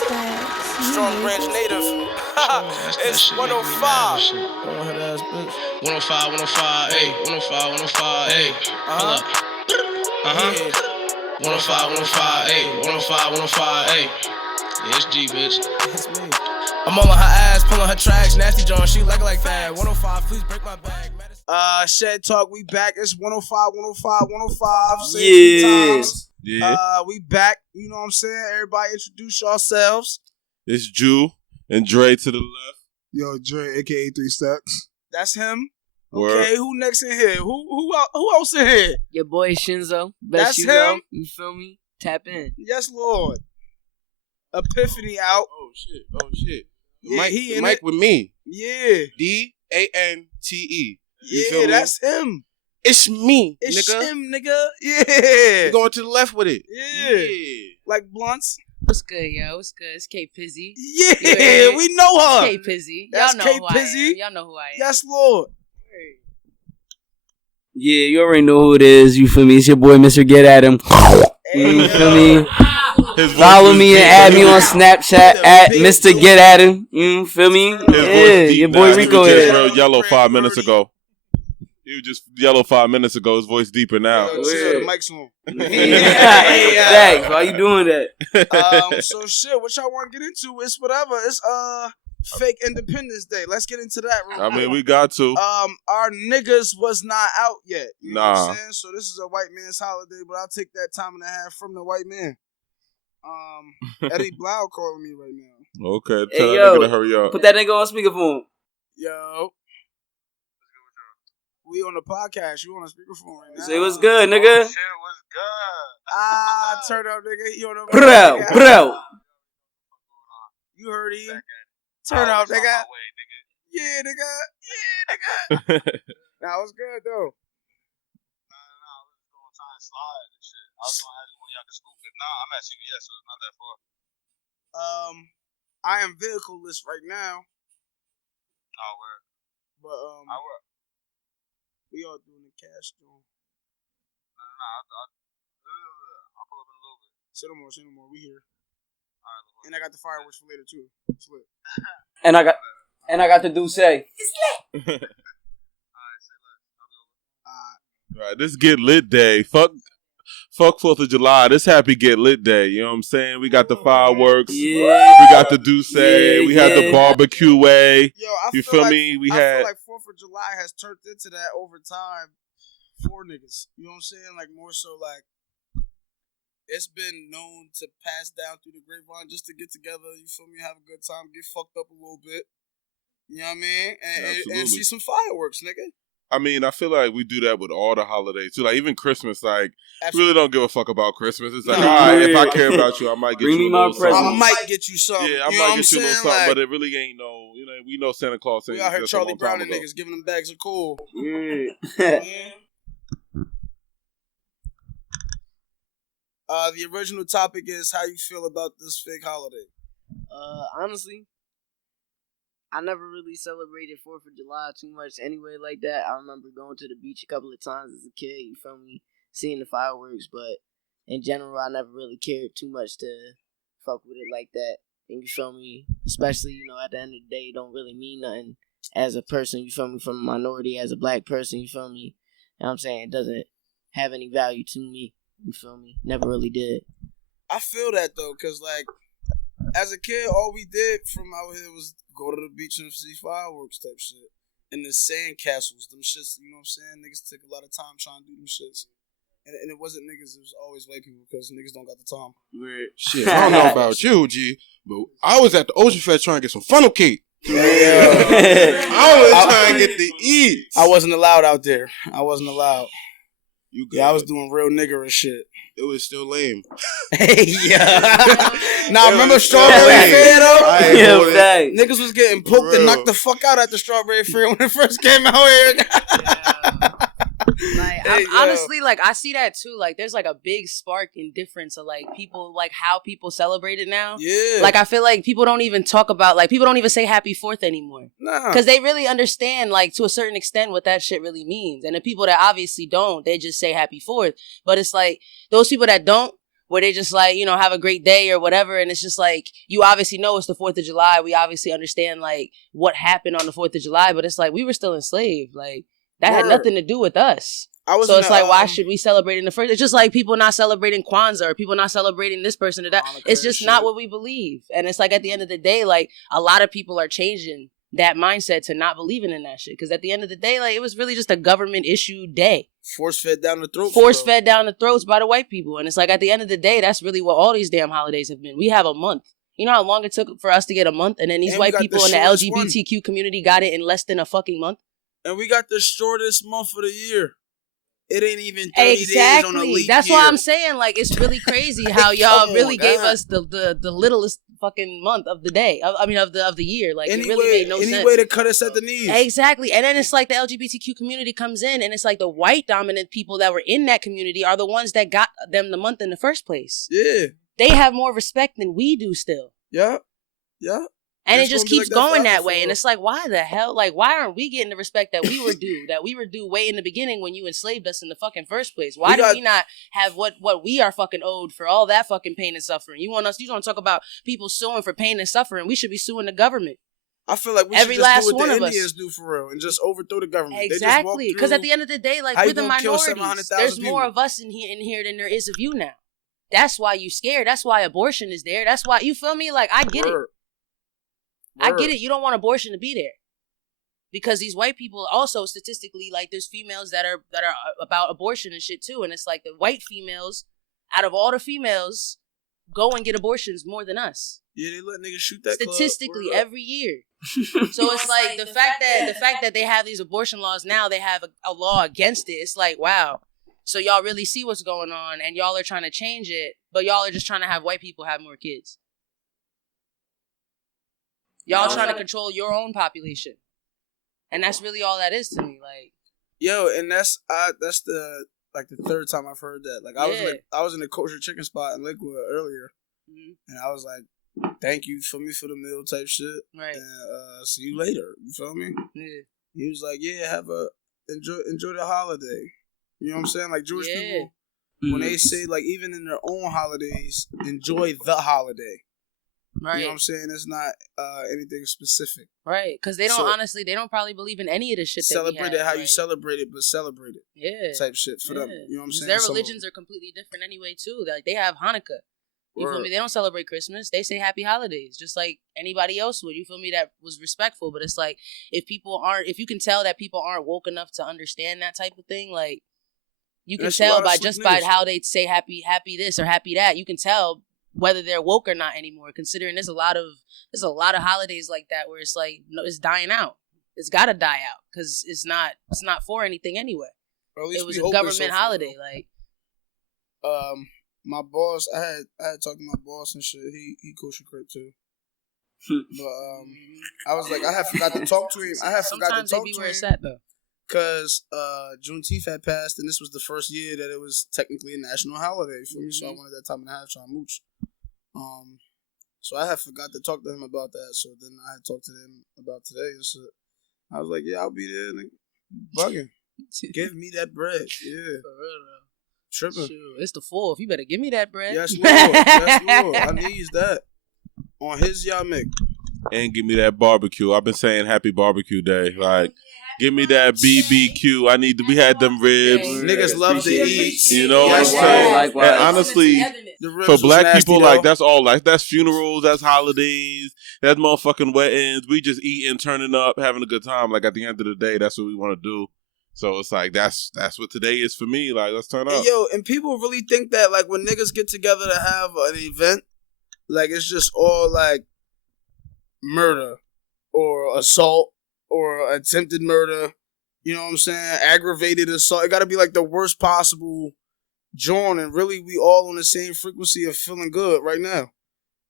Strong Branch native. It's 105. Go ahead, ass bitch. 105, 105, hey. 105, 105, hey. Hold up. 105, 105, hey. 105, 105, hey. Yeah, it's G, bitch. That's me. I'm on her ass, pulling her tracks, nasty John. She like that. 105, please break my bag. Shed Talk, we back. It's 105, 105, 105. Say it 3 times. Yeah. We back. You know what I'm saying? Everybody introduce yourselves. It's Jew and Dre to the left. Yo, Dre, aka 3Stackz. That's him. Word. Okay, who next in here? Who else in here? Your boy Shinzo. Best That's you him. know. You feel me? Tap in. Yes, Lord. Epiphany out. Oh shit. Yeah, he in Mike it. with me. Yeah. D.a.n.t.e. Yeah, that's him. It's me, It's nigga. him, nigga. Yeah. You going to the left with it. Yeah. Like blunts. What's good, yo? What's good? It's K.Pizzy. Yeah, we know her. K.Pizzy. That's Y'all know who I K.Pizzy. am. Y'all know who I am. Yes, Lord. Yeah, you already know who it is. You feel me? It's your boy, Mr. Get At Him. You feel me? Follow me and add me on Snapchat at Mr. Get At Him. You feel me? Yeah, your boy RICO He was is. just real yellow 5 minutes ago. He was just yellow 5 minutes ago. His voice deeper now. The mic's on. Thanks. Why you doing that? So shit, what y'all want to get into? It's whatever. It's fake Independence Day. Let's get into that. I mean, we got to. Our niggas was not out yet. You know what Nah. I'm saying? So this is a white man's holiday, but I'll take that time and a half from the white man. Eddie Blou calling me right now. Okay, Hey, tell that yo, nigga to hurry up. Put that nigga on speakerphone. Yo. We on the podcast. You on the speakerphone right now. Say what's good, nigga. Shit was good. Turn up, nigga. You on the Bro. You heard him. Turn up, nigga. Yeah, nigga. Nah, what's good, though? Nah, I was going to try and slide and shit. I was going to ask when y'all could scoop it. Nah, I'm at CVS, so it's not that far. I am vehicleless right now. Oh, where? But, I work. we all doing the cash though. Nah, I'll pull up in a little bit. Say no more. We here. All right, And I got the fireworks for later, too. It's lit. And I got the do say. All right, say less. Right, this Get Lit Day. Fuck 4th of July. This happy Get Lit Day. You know what I'm saying? We got the fireworks. Yeah. We got the Douce. Yeah, we had the yeah. barbecue way. Yo, I You feel feel like, me? I feel like 4th of July has turned into that over time for niggas. You know what I'm saying? Like, more so, like, it's been known to pass down through the grapevine just to get together, you feel me, have a good time, get fucked up a little bit. You know what I mean? And see some fireworks, nigga. I mean, I feel like we do that with all the holidays too. Like even Christmas, like Absolutely. really don't give a fuck about Christmas. It's like, No. all right, if I care about you, I might get Bring you me a my little something. present. I might get you something. Yeah, I you know might what get you a I'm little saying? something, Like, but it really ain't no, we know Santa Claus. we out here exists a Charlie long Brown time and ago. niggas giving them bags of cool. Yeah. The original topic is how you feel about this fake holiday. Honestly, I never really celebrated 4th of July too much anyway like that. I remember going to the beach a couple of times as a kid, you feel me, seeing the fireworks, but in general, I never really cared too much to fuck with it like that. And you feel me, especially, you know, at the end of the day, it don't really mean nothing as a person, you feel me, from a minority, as a black person, you feel me. You know what I'm saying? It doesn't have any value to me, you feel me, never really did. I feel that though, cause like as a kid, all we did from out here was go to the beach and see fireworks type shit. And the sand castles, them shits, you know what I'm saying? Niggas took a lot of time trying to do them shits. And it wasn't niggas, it was always white people because niggas don't got the time. Shit, I don't know about you, G, but I was at the Ocean Fest trying to get some funnel cake. Yeah. I was trying to get the eats. I wasn't allowed out there. I wasn't allowed. You good. Yeah, I was doing real niggerish shit. It was still lame. Hey, yeah. Now, remember Strawberry Fair, though? Yeah, thanks. Niggas was getting poked and knocked the fuck out at the Strawberry Fair when it first came out here. Like, Hey, yo. honestly, like, I see that too. Like, there's like a big spark in difference of like people, like how people celebrate it now. Yeah. Like, I feel like people don't even talk about, like, people don't even say Happy 4th anymore. Nah. Because they really understand, like, to a certain extent what that shit really means. And the people that obviously don't, they just say Happy 4th. But it's like, those people that don't where they just like, you know, have a great day or whatever. And it's just like, you obviously know it's the 4th of July. We obviously understand like what happened on the 4th of July, but it's like, we were still enslaved. Like that had nothing to do with us. So it's like, why should we celebrate in the first? It's just like people not celebrating Kwanzaa or people not celebrating this person or that. It's just not what we believe. And it's like, at the end of the day, like a lot of people are changing that mindset to not believing in that shit. Because at the end of the day, like it was really just a government issued day. Force fed down the throats. Force fed down the throats by the white people. And it's like, at the end of the day, that's really what all these damn holidays have been. We have a month. You know how long it took for us to get a month? And then these white people in the LGBTQ community got it in less than a fucking month. And we got the shortest month of the year. It ain't even 30 days on a leap That's year. why I'm saying, like, it's really crazy how y'all really gave us the littlest fucking month of the day. I mean, of the year. Like, it really made no sense. Any way to cut us at the knees. Exactly. And then it's like the LGBTQ community comes in, and it's like the white dominant people that were in that community are the ones that got them the month in the first place. Yeah. They have more respect than we do still. Yeah. Yeah. And it just keeps going that way. And it's like, why the hell? Like, why aren't we getting the respect that we were due? That we were due way in the beginning when you enslaved us in the fucking first place? Why do we not have what we are fucking owed for all that fucking pain and suffering? You want to talk about people suing for pain and suffering? We should be suing the government. I feel like we should just do what the Indians do for real and just overthrow the government. Exactly. Because at the end of the day, like, we're the minorities. There's more of us in here than there is of you now. That's why you scared. That's why abortion is there. That's why, you feel me? Like, I get it. I get it. You don't want abortion to be there. Because these white people also statistically, like, there's females that are about abortion and shit too. And it's like the white females, out of all the females, go and get abortions more than us. Yeah, they let niggas shoot that statistically every year. So it's like the fact that they have these abortion laws now, they have a law against it. It's like, wow. So y'all really see what's going on and y'all are trying to change it, but y'all are just trying to have white people have more kids. Y'all trying to control your own population. And that's really all that is to me. Like, yo, and that's the third time I've heard that. Like, I was in a kosher chicken spot in Lakewood earlier. Mm-hmm. And I was like, thank you for the meal type shit. Right. And see you later. You feel me? Yeah. He was like, yeah, enjoy the holiday. You know what I'm saying? Like, Jewish people, when they say, like, even in their own holidays, enjoy the holiday. Right. You know what I'm saying? It's not anything specific. Right. Because they don't probably believe in any of the shit that we have. Celebrate it how you celebrate it, but celebrate it. Yeah. Type shit for them. You know what I'm saying? Their religions are completely different anyway, too. Like, they have Hanukkah. You feel me? They don't celebrate Christmas. They say happy holidays, just like anybody else would. You feel me? That was respectful. But it's like, if you can tell that people aren't woke enough to understand that type of thing, like, you can tell by how they say happy this or happy that. You can tell whether they're woke or not anymore, considering there's a lot of holidays like that where it's like, no, it's dying out. It's got to die out because it's not for anything anyway. It was a government holiday. Like, my boss, I had talked to my boss and shit. He kosher crip too. But I was like, I had forgot to talk to him. Sometimes they be where it's at though. Because Juneteenth had passed, and this was the first year that it was technically a national holiday for me. So I wanted that time and a half trying to mooch. So I had forgot to talk to him about that. So then I had talked to him about today and shit. I was like, yeah, I'll be there. Nigga. Bugging. Give me that bread. Yeah. For real, though. Tripping. Shoot, it's the 4th. You better give me that bread. Yes, Lord. Yes, Lord. I need that. On his Yamik. And give me that barbecue. I've been saying happy barbecue day. Like, give me that BBQ. We had them ribs. Niggas love to eat. You know what I'm saying? And honestly, for black people, like, that's all. Like, that's funerals, that's holidays, that's motherfucking weddings. We just eating, turning up, having a good time. Like, at the end of the day, that's what we want to do. So it's like, that's what today is for me. Like, let's turn up. And people really think that, like, when niggas get together to have an event, like, it's just all, like, murder or assault or attempted murder. You know what I'm saying? Aggravated assault. It got to be, like, the worst possible joint. And really, we all on the same frequency of feeling good right now.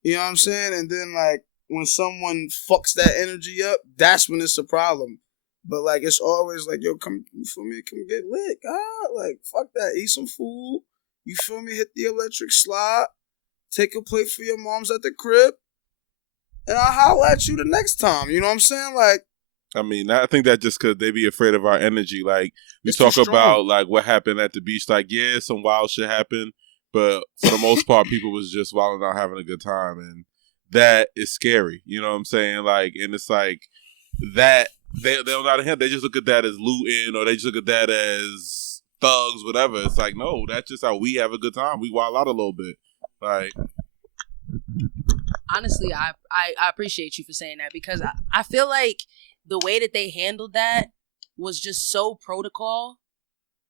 You know what I'm saying? And then, like, when someone fucks that energy up, that's when it's a problem. But, like, it's always like, yo, come, you feel me? Come get lit, God. Like, fuck that. Eat some food. You feel me? Hit the electric slide. Take a plate for your moms at the crib. And I'll holler at you the next time. You know what I'm saying? Like, I mean, I think that just because they be afraid of our energy. Like, we talk about, like, what happened at the beach. Like, yeah, some wild shit happened. But for the most part, people was just wilding out, having a good time, and that is scary. You know what I'm saying? Like, and it's like that they're not here. They just look at that as looting, or they just look at that as thugs, whatever. It's like, no, that's just how we have a good time. We wild out a little bit, like. Honestly, I appreciate you for saying that, because I feel like the way that they handled that was just so protocol,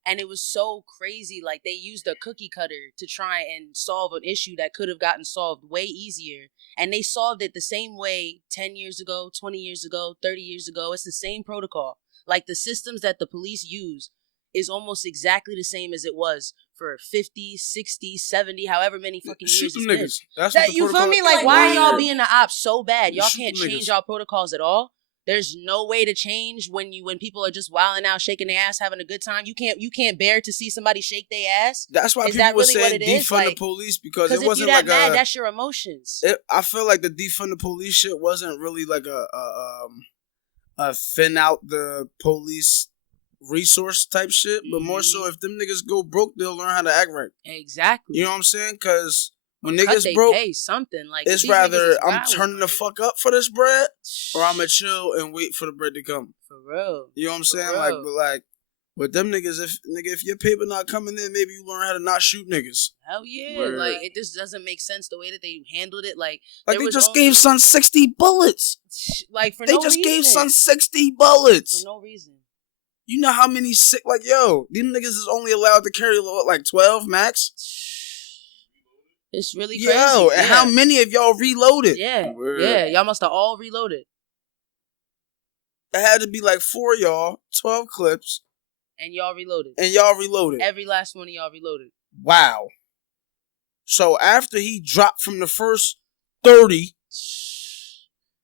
and it was so crazy. Like, they used a cookie cutter to try and solve an issue that could have gotten solved way easier, and they solved it the same way 10 years ago, 20 years ago, 30 years ago. It's the same protocol. Like, the systems that the police use is almost exactly the same as it was for 50, 60, 70, however many fucking years it's been. That's that, what you feel me? Like, why are y'all being the ops so bad? Y'all can't change y'all protocols at all. There's no way to change when people are just wilding out, shaking their ass, having a good time. You can't bear to see somebody shake their ass. That's why people were saying defund the police, because it wasn't like mad, that's your emotions. I feel like the defund the police shit wasn't really like a thin out the police resource type shit, but more so if them niggas go broke, they'll learn how to act right. Exactly. You know what I'm saying? Because when niggas broke, pay something. Like, it's rather I'm turning the fuck up for this bread, or I'm gonna chill and wait for the bread to come. For real. You know what I'm saying? But them niggas, if your paper not coming in, maybe you learn how to not shoot niggas. Hell yeah. Word. Like, it just doesn't make sense the way that they handled it. Like they just gave son 60 bullets. Like, for no reason. They just gave son 60 bullets. For no reason. You know how many sick, like, yo, these niggas is only allowed to carry, like, 12 max? It's really crazy. Yo, and how many of y'all reloaded? Yeah, yeah, y'all must have all reloaded. It had to be like 4 of y'all, 12 clips. And y'all reloaded. Every last one of y'all reloaded. Wow. So after he dropped from the first 30,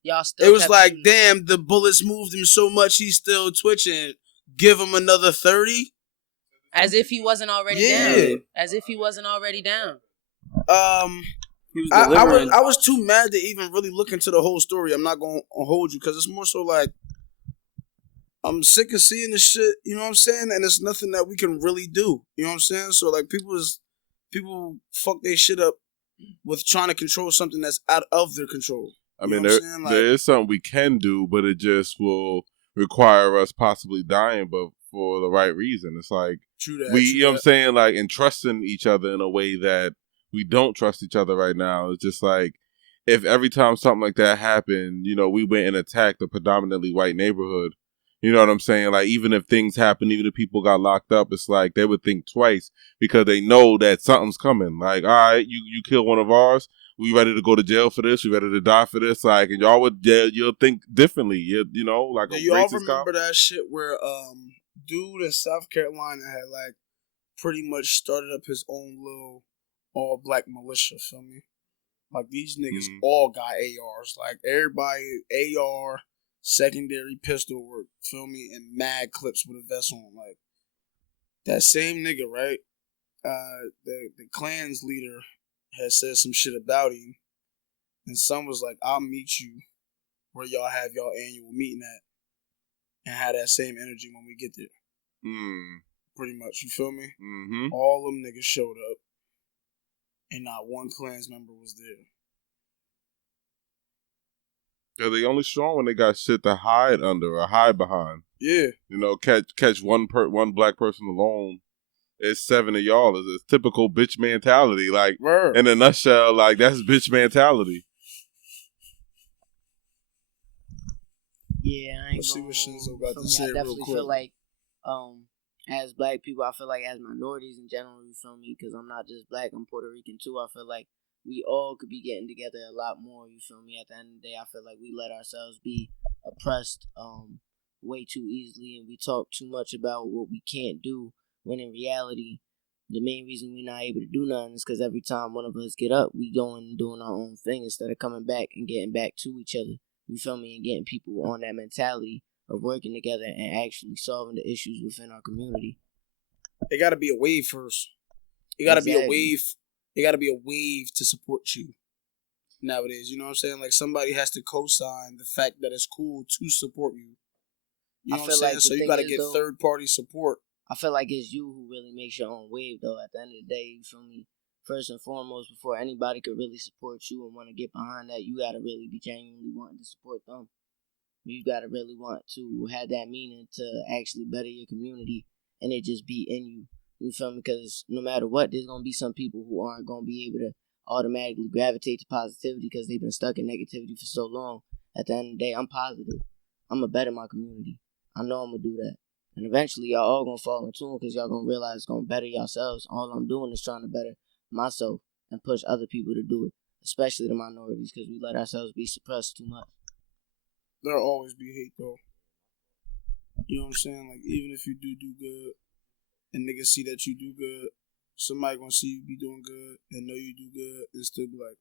y'all still it was like, shooting. Damn, the bullets moved him so much he's still twitching. Give him another 30? As if he wasn't already down. As if he wasn't already down. He was I was too mad to even really look into the whole story. I'm not going to hold you, because it's more so like, I'm sick of seeing this shit, you know what I'm saying? And it's nothing that we can really do, you know what I'm saying? So, like, people fuck their shit up with trying to control something that's out of their control. I mean, there is something we can do, but it just will require us possibly dying, but for the right reason. It's like, you know what I'm saying? Like, and trusting each other in a way that we don't trust each other right now. It's just like, if every time something like that happened, you know, we went and attacked a predominantly white neighborhood, you know what I'm saying? Like, even if things happen, even if people got locked up, it's like they would think twice, because they know that something's coming. Like, all right, you kill one of ours, we ready to go to jail for this, we ready to die for this, like, and y'all you'll think differently, you know, like a y'all racist remember cop. that shit where dude in South Carolina had, like, pretty much started up his own little all black militia, feel me? Like, these niggas all got ARs, like, everybody AR, secondary pistol work, feel me, and mad clips with a vest on. Like, that same nigga, right? The Klan's leader had said some shit about him, and some was like, I'll meet you where y'all have y'all annual meeting at, and have that same energy when we get there. Pretty much, you feel me? Mm-hmm. All them niggas showed up, and not one Klans member was there. Yeah, they only strong when they got shit to hide under or hide behind. Yeah. You know, catch one black person alone. It's 7 of y'all. It's typical bitch mentality. Like, in a nutshell, like, that's bitch mentality. Yeah, I ain't Let's see what Shinzo got to say real quick. I definitely feel like, as black people, I feel like as minorities in general, you feel me? Because I'm not just black, I'm Puerto Rican too. I feel like we all could be getting together a lot more, you feel me? At the end of the day, I feel like we let ourselves be oppressed way too easily, and we talk too much about what we can't do, when in reality, the main reason we're not able to do nothing is because every time one of us get up, we going and doing our own thing instead of coming back and getting back to each other, you feel me? And getting people on that mentality of working together and actually solving the issues within our community. It got to be a wave first. It got to be a wave. It got to be a wave to support you nowadays. You know what I'm saying? Like, somebody has to co-sign the fact that it's cool to support you. You know what I'm saying? Like, so you got to get third-party support. I feel like it's you who really makes your own wave, though, at the end of the day, you feel me? first and foremost, before anybody could really support you and want to get behind that, you gotta really be genuinely wanting to support them. You gotta really want to have that meaning to actually better your community, and it just be in you. You feel me? Because no matter what, there's gonna be some people who aren't gonna be able to automatically gravitate to positivity because they've been stuck in negativity for so long. At the end of the day, I'm positive. I'm gonna better my community. I know I'm gonna do that. And eventually, y'all all gonna fall in tune because y'all gonna realize it's gonna better yourselves. All I'm doing is trying to better myself and push other people to do it, especially the minorities, because we let ourselves be suppressed too much. There'll always be hate, though. You know what I'm saying? Like, even if you do good, and niggas see that you do good, somebody gonna see you be doing good and know you do good and still be like,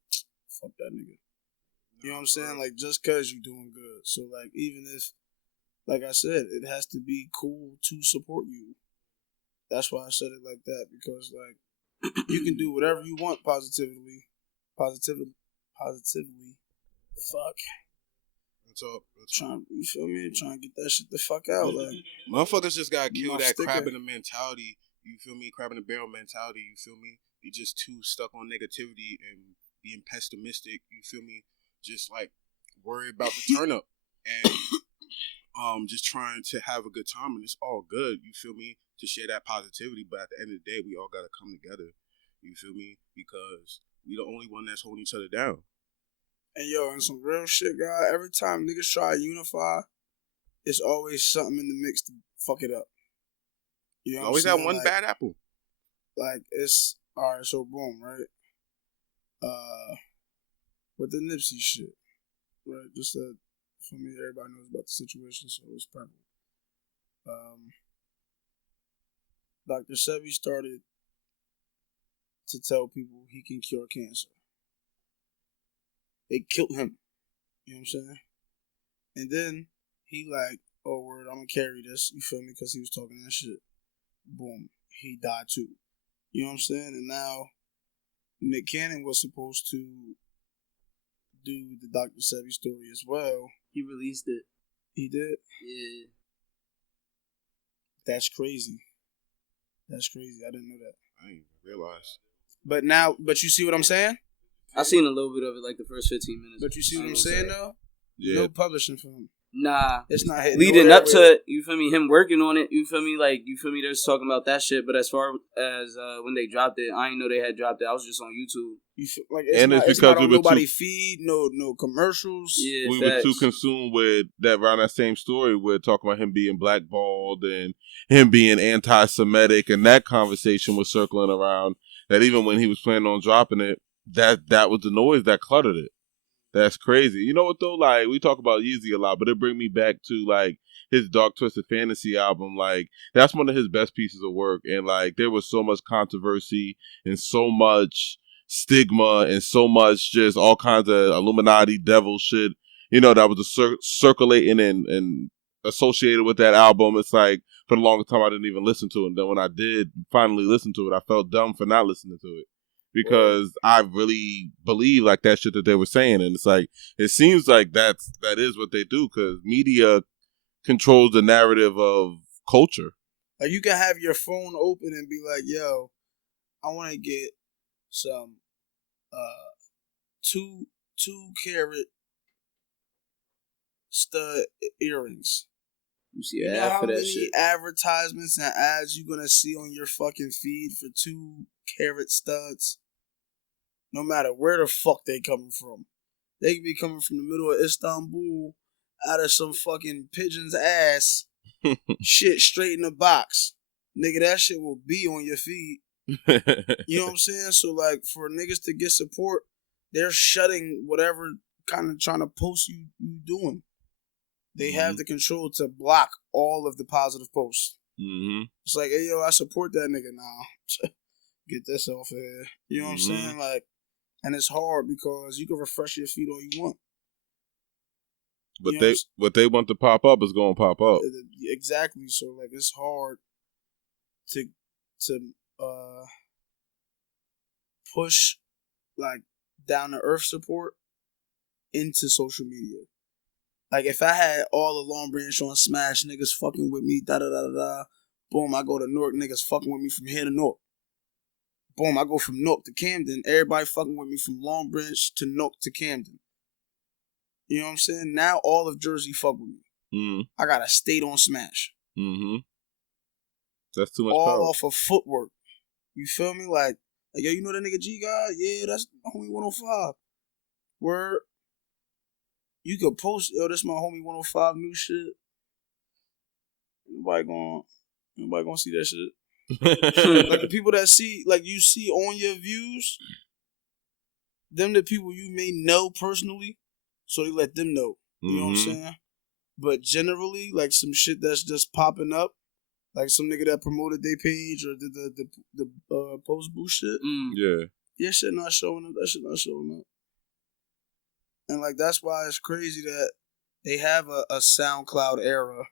fuck that nigga. You know what I'm saying? Like, just cause you doing good. So, like, even if, like I said, it has to be cool to support you. That's why I said it like that, because, like, you can do whatever you want positively. Fuck. You feel me? Trying to get that shit the fuck out. Like, motherfuckers just gotta kill that crab in the mentality. You feel me? Crab in the barrel mentality. You feel me? They just too stuck on negativity and being pessimistic. You feel me? Just like worry about the turn up and just trying to have a good time, and it's all good. You feel me? To share that positivity, but at the end of the day, we all gotta come together. You feel me? Because we the only one that's holding each other down. And yo, and some real shit, God. Every time niggas try to unify, it's always something in the mix to fuck it up. You know, always that one bad apple. Like, it's alright. So boom, right? With the Nipsey shit, right? Just that for me, everybody knows about the situation, so it's perfect. Dr. Sebi started to tell people he can cure cancer. They killed him. You know what I'm saying? And then he like, oh word, I'm gonna carry this. You feel me? Because he was talking that shit. Boom. He died too. You know what I'm saying? And now Nick Cannon was supposed to do the Dr. Sebi story as well. He released it. He did? Yeah. That's crazy. That's crazy. I didn't know that. I didn't realize. But you see what I'm saying? I seen a little bit of it, like the first 15 minutes. But you see what I'm saying, though? Yeah. No publishing for him. Nah. It's not hitting. Leading up to it, you feel me? Him working on it, you feel me? Like, you feel me? They're just talking about that shit. But as far as when they dropped it, I didn't know they had dropped it. I was just on YouTube. You feel, like, it's not on nobody feed, no commercials. Yeah, we were too consumed with that around that same story. We're talking about him being blackballed and him being anti-Semitic, and that conversation was circling around. That even when he was planning on dropping it, that was the noise that cluttered it. That's crazy. You know what though? Like, we talk about Yeezy a lot, but it bring me back to like his Dark Twisted Fantasy album. Like, that's one of his best pieces of work, and like there was so much controversy and so much stigma and so much just all kinds of Illuminati devil shit, you know, that was circulating and associated with that album. It's like for the longest time I didn't even listen to it. And then when I did finally listen to it, I felt dumb for not listening to it. Because I really believe like that shit that they were saying, and it's like it seems like that is what they do, because media controls the narrative of culture. Like, you can have your phone open and be like, "Yo, I want to get some 2-carat stud earrings." You see an ad for that shit. Advertisements and ads you gonna see on your fucking feed for 2-carat studs? No matter where the fuck they coming from. They could be coming from the middle of Istanbul, out of some fucking pigeon's ass, shit straight in the box. Nigga, that shit will be on your feed. You know what I'm saying? So, like, for niggas to get support, they're shutting whatever kind of trying to post you doing. They have the control to block all of the positive posts. Mm-hmm. It's like, hey, yo, I support that nigga now. Get this off of here. You know what I'm saying? Like, and it's hard because you can refresh your feed all you want. But what they want to pop up is going to pop up. Exactly. So, like, it's hard to push, like, down-to-earth support into social media. Like, if I had all the Long Branch on Smash, niggas fucking with me, da-da-da-da-da, boom, I go to Newark, niggas fucking with me from here to Newark. boom, I go from Newark to Camden. Everybody fucking with me from Long Branch to Newark to Camden. You know what I'm saying? Now all of Jersey fuck with me. Mm-hmm. I got a state on smash. Mm-hmm. That's too much all power. Off of footwork. You feel me? Like, yo, you know that nigga G guy? Yeah, that's homie 105. Word. You could post, yo, this my homie 105 new shit. Nobody gonna see that shit. Like the people that see, like you see on your views, them the people you may know personally, so they let them know. You know what I'm saying? But generally, like some shit that's just popping up, like some nigga that promoted their page or did the post boost shit. Yeah, shit not showing up. That shit not showing up. And like that's why it's crazy that they have a SoundCloud era,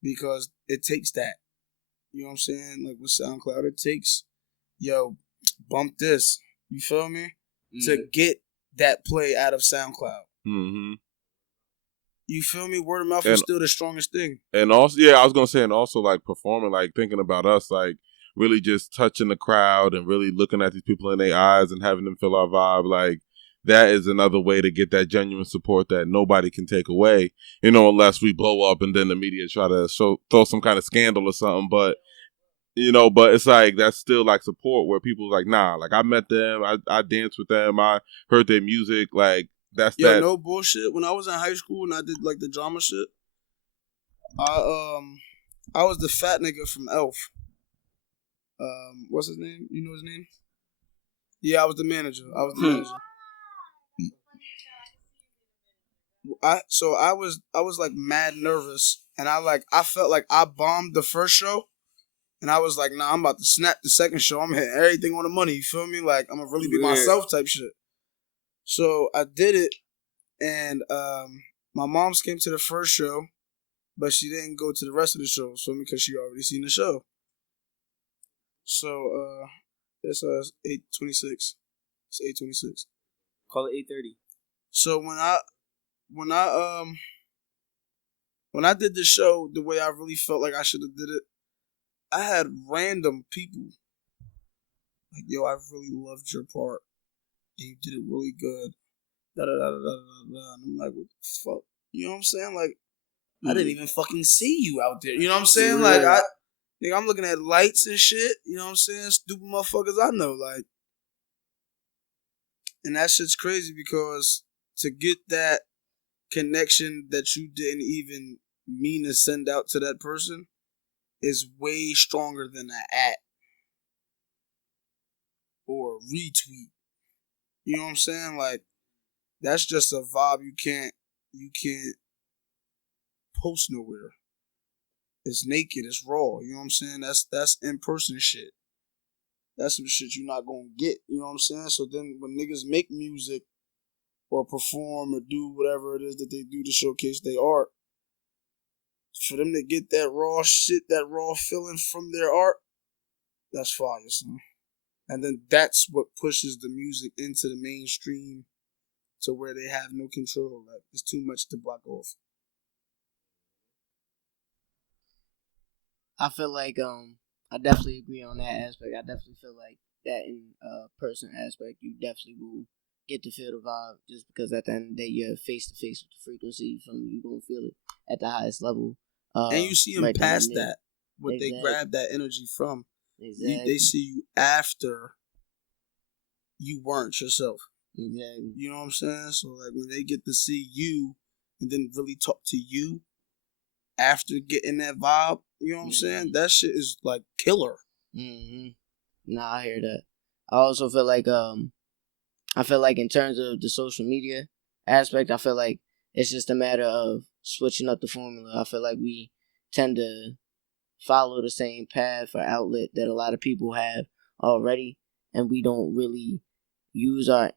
because it takes that. You know what I'm saying? Like with SoundCloud, it takes, yo, bump this. You feel me? To get that play out of SoundCloud. Mm-hmm. You feel me? Word of mouth is still the strongest thing. And also, yeah, I was gonna say, and also like performing, like thinking about us, like really just touching the crowd and really looking at these people in their eyes and having them feel our vibe, like that is another way to get that genuine support that nobody can take away, you know, unless we blow up and then the media try to throw some kind of scandal or something. But you know, but it's like that's still like support where people like, nah, like I met them, I danced with them, I heard their music, like that's that. No bullshit. When I was in high school and I did like the drama shit, I was the fat nigga from Elf. What's his name? You know his name? Yeah, I was the manager. I was like mad nervous, and I felt like I bombed the first show, and I was like, nah, I'm about to snap the second show. I'm hitting everything on the money. You feel me? Like I'm gonna really be myself type shit. So I did it, and my mom's came to the first show, but she didn't go to the rest of the shows for me because she already seen the show. So it's 8:26. It's 8:26. Call it 8:30. So when I did the show the way I really felt like I should have did it, I had random people like, yo, I really loved your part. And you did it really good. Da da da da da da. And I'm like, what the fuck? You know what I'm saying? Like, I didn't even fucking see you out there. You know what I'm saying? Like, I'm looking at lights and shit. You know what I'm saying? Stupid motherfuckers I know. Like, and that shit's crazy because to get that connection that you didn't even mean to send out to that person is way stronger than an at or a retweet. You know what I'm saying? Like, that's just a vibe you can't post nowhere. It's naked, it's raw. You know what I'm saying? That's in-person shit. That's some shit you're not gonna get. You know what I'm saying? So then when niggas make music or perform or do whatever it is that they do to showcase their art, for them to get that raw shit, that raw feeling from their art, that's fire, son. And then that's what pushes the music into the mainstream to where they have no control. Like, it's too much to block off. I feel like I definitely agree on that aspect. I definitely feel like that in person aspect, you definitely will get to feel the vibe, just because at the end of the day, you're face to face with the frequency. You're gonna feel it at the highest level. And you see them right past that, what exactly. They grab that energy from. Exactly. They see you after you weren't yourself. Exactly. You know what I'm saying? So like when they get to see you and then really talk to you after getting that vibe, you know what I'm saying? That shit is like killer. Nah, I hear that. I also feel like in terms of the social media aspect, I feel like it's just a matter of switching up the formula. I feel like we tend to follow the same path or outlet that a lot of people have already, and we don't really use our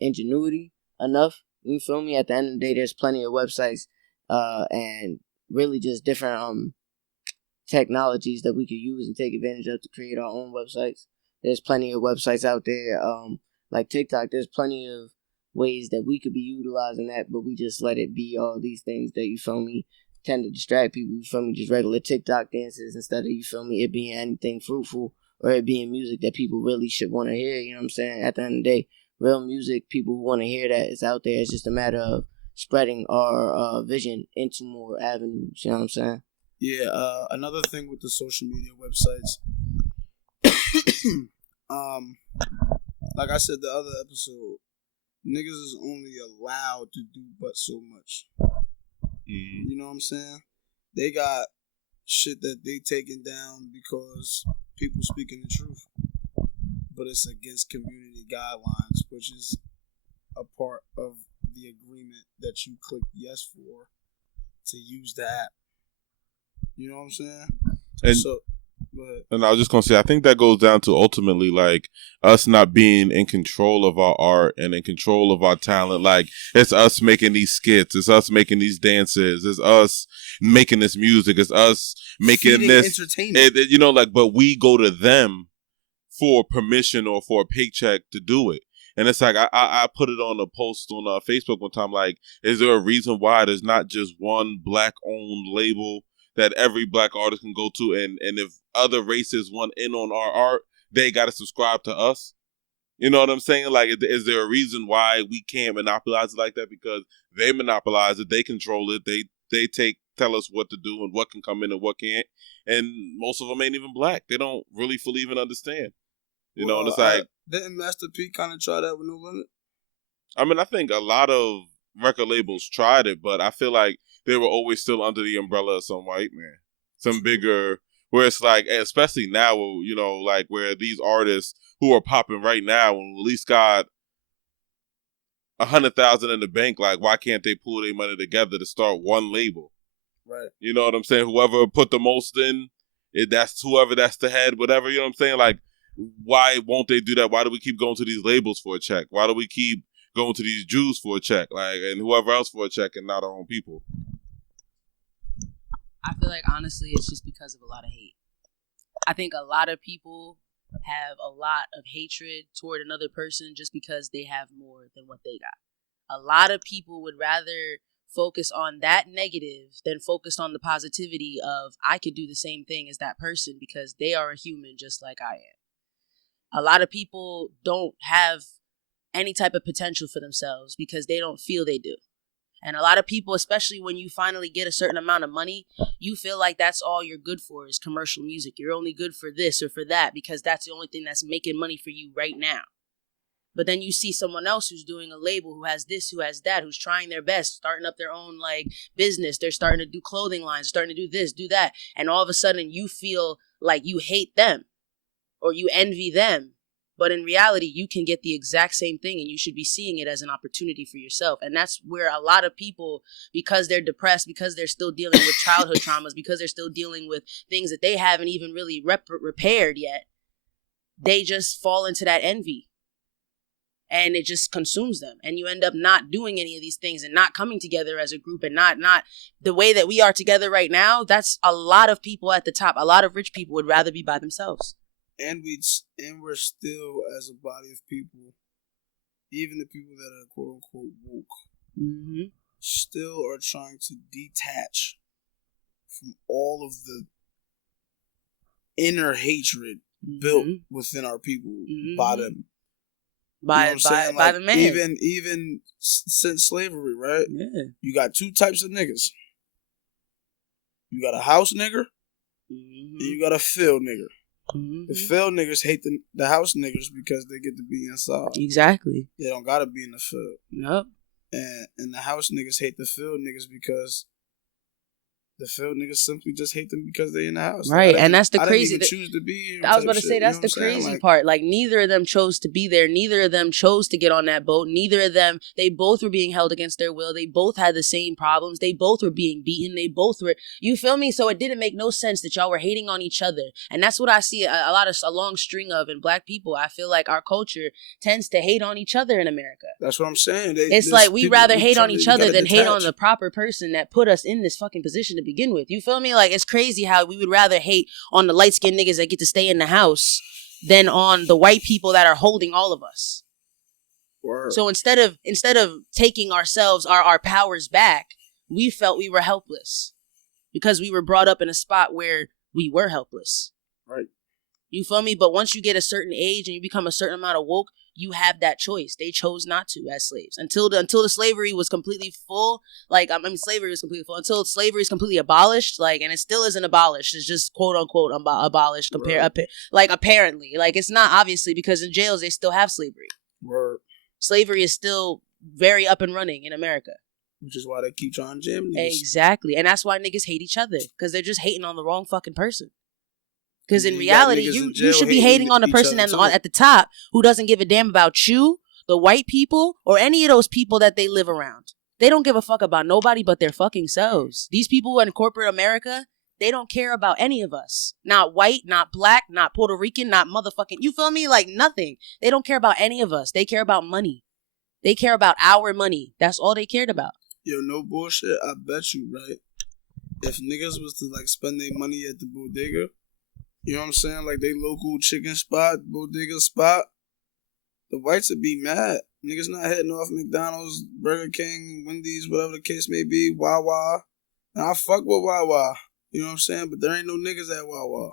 ingenuity enough. You feel me? At the end of the day, there's plenty of websites and really just different technologies that we could use and take advantage of to create our own websites. There's plenty of websites out there, like TikTok. There's plenty of ways that we could be utilizing that, but we just let it be all these things that, you feel me, tend to distract people. You feel me? Just regular TikTok dances instead of, you feel me, it being anything fruitful or it being music that people really should want to hear. You know what I'm saying? At the end of the day, real music, people who want to hear that is out there. It's just a matter of spreading our vision into more avenues. You know what I'm saying? Yeah. Another thing with the social media websites, like I said the other episode, niggas is only allowed to do but so much. You know what I'm saying? They got shit that they taking down because people speaking the truth, but it's against community guidelines, which is a part of the agreement that you click yes for to use the app. You know what I'm saying? And so, go ahead. And I was just gonna say, I think that goes down to ultimately like us not being in control of our art and in control of our talent. Like it's us making these skits, it's us making these dances, it's us making this music, it's us making feeding this entertainment. You know, like, but we go to them for permission or for a paycheck to do it. And it's like I put it on a post on Facebook one time. Like, is there a reason why there's not just one black-owned label that every black artist can go to, and if other races want in on our art, they got to subscribe to us? You know what I'm saying? Like, is there a reason why we can't monopolize it like that? Because they monopolize it, they control it, they tell us what to do and what can come in and what can't, and most of them ain't even black. They don't really fully even understand. You know, and it's like, didn't Master P kind of try that with No Limit? I mean, I think a lot of record labels tried it, but I feel like they were always still under the umbrella of some white man, some bigger, where it's like, especially now, you know, like where these artists who are popping right now and at least got 100,000 in the bank, like why can't they pull their money together to start one label? Right. You know what I'm saying? Whoever put the most in, that's whoever that's the head, whatever. You know what I'm saying? Like, why won't they do that? Why do we keep going to these labels for a check? Why do we keep going to these Jews for a check, like, and whoever else for a check, and not our own people? I feel like honestly, it's just because of a lot of hate. I think a lot of people have a lot of hatred toward another person just because they have more than what they got. A lot of people would rather focus on that negative than focus on the positivity of I could do the same thing as that person because they are a human just like I am. A lot of people don't have any type of potential for themselves because they don't feel they do. And a lot of people, especially when you finally get a certain amount of money, you feel like that's all you're good for is commercial music. You're only good for this or for that because that's the only thing that's making money for you right now. But then you see someone else who's doing a label, who has this, who has that, who's trying their best, starting up their own like business. They're starting to do clothing lines, starting to do this, do that. And all of a sudden you feel like you hate them or you envy them. But in reality, you can get the exact same thing and you should be seeing it as an opportunity for yourself. And that's where a lot of people, because they're depressed, because they're still dealing with childhood traumas, because they're still dealing with things that they haven't even really repaired yet, they just fall into that envy. And it just consumes them. And you end up not doing any of these things and not coming together as a group and not the way that we are together right now. That's a lot of people at the top. A lot of rich people would rather be by themselves. And we're still, as a body of people, even the people that are quote unquote woke, still are trying to detach from all of the inner hatred built within our people by them. By the man. Even since slavery, right? Yeah. You got two types of niggas. You got a house nigger, and you got a field nigger. The field niggas hate the house niggas because they get to be inside. Exactly. They don't gotta be in the field. Nope. And the house niggas hate the field niggas because the field niggas simply just hate them because they in the house. Right, and that's the I crazy. didn't even choose to be here. I was about to say that's the crazy part. Like neither of them chose to be there. Neither of them chose to get on that boat. Neither of them. They both were being held against their will. They both had the same problems. They both were being beaten. They both were. You feel me? So it didn't make no sense that y'all were hating on each other. And that's what I see a long string of in black people. I feel like our culture tends to hate on each other in America. That's what I'm saying. It's like we rather hate on each other than hate on the proper person that put us in this fucking position to begin with. You feel me? Like, it's crazy how we would rather hate on the light-skinned niggas that get to stay in the house than on the white people that are holding all of us. Word. So instead of taking ourselves, our powers back, we felt we were helpless because we were brought up in a spot where we were helpless. Right. You feel me? But once you get a certain age and you become a certain amount of woke, you have that choice. They chose not to as slaves until the slavery was completely full. Like slavery was completely full until slavery is completely abolished. Like, and it still isn't abolished. It's just quote unquote abolished. Apparently, like it's not obviously because in jails they still have slavery. Word. Slavery is still very up and running in America. Which is why they keep trying to jam niggas. Exactly, and that's why niggas hate each other because they're just hating on the wrong fucking person. Because in reality, you should be hating on the person at the top who doesn't give a damn about you, the white people, or any of those people that they live around. They don't give a fuck about nobody but their fucking selves. These people in corporate America, they don't care about any of us. Not white, not black, not Puerto Rican, not motherfucking, you feel me? Like nothing. They don't care about any of us. They care about money. They care about our money. That's all they cared about. Yo, no bullshit. I bet you, right? If niggas was to like spend their money at the bodega, you know what I'm saying? Like they local chicken spot, bodega spot. The whites would be mad. Niggas not heading off McDonald's, Burger King, Wendy's, whatever the case may be, Wawa. And I fuck with Wawa. You know what I'm saying? But there ain't no niggas at Wawa.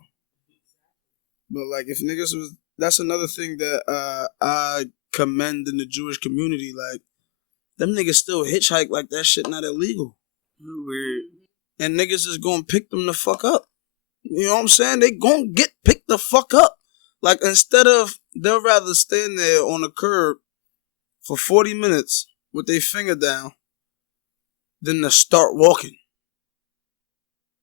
But like if niggas was, that's another thing that I commend in the Jewish community. Like them niggas still hitchhike like that shit not illegal. Weird. And niggas is gonna pick them the fuck up. You know what I'm saying? They gonna get picked the fuck up. Like, instead of, they'll rather stand there on the curb for 40 minutes with their finger down than to start walking.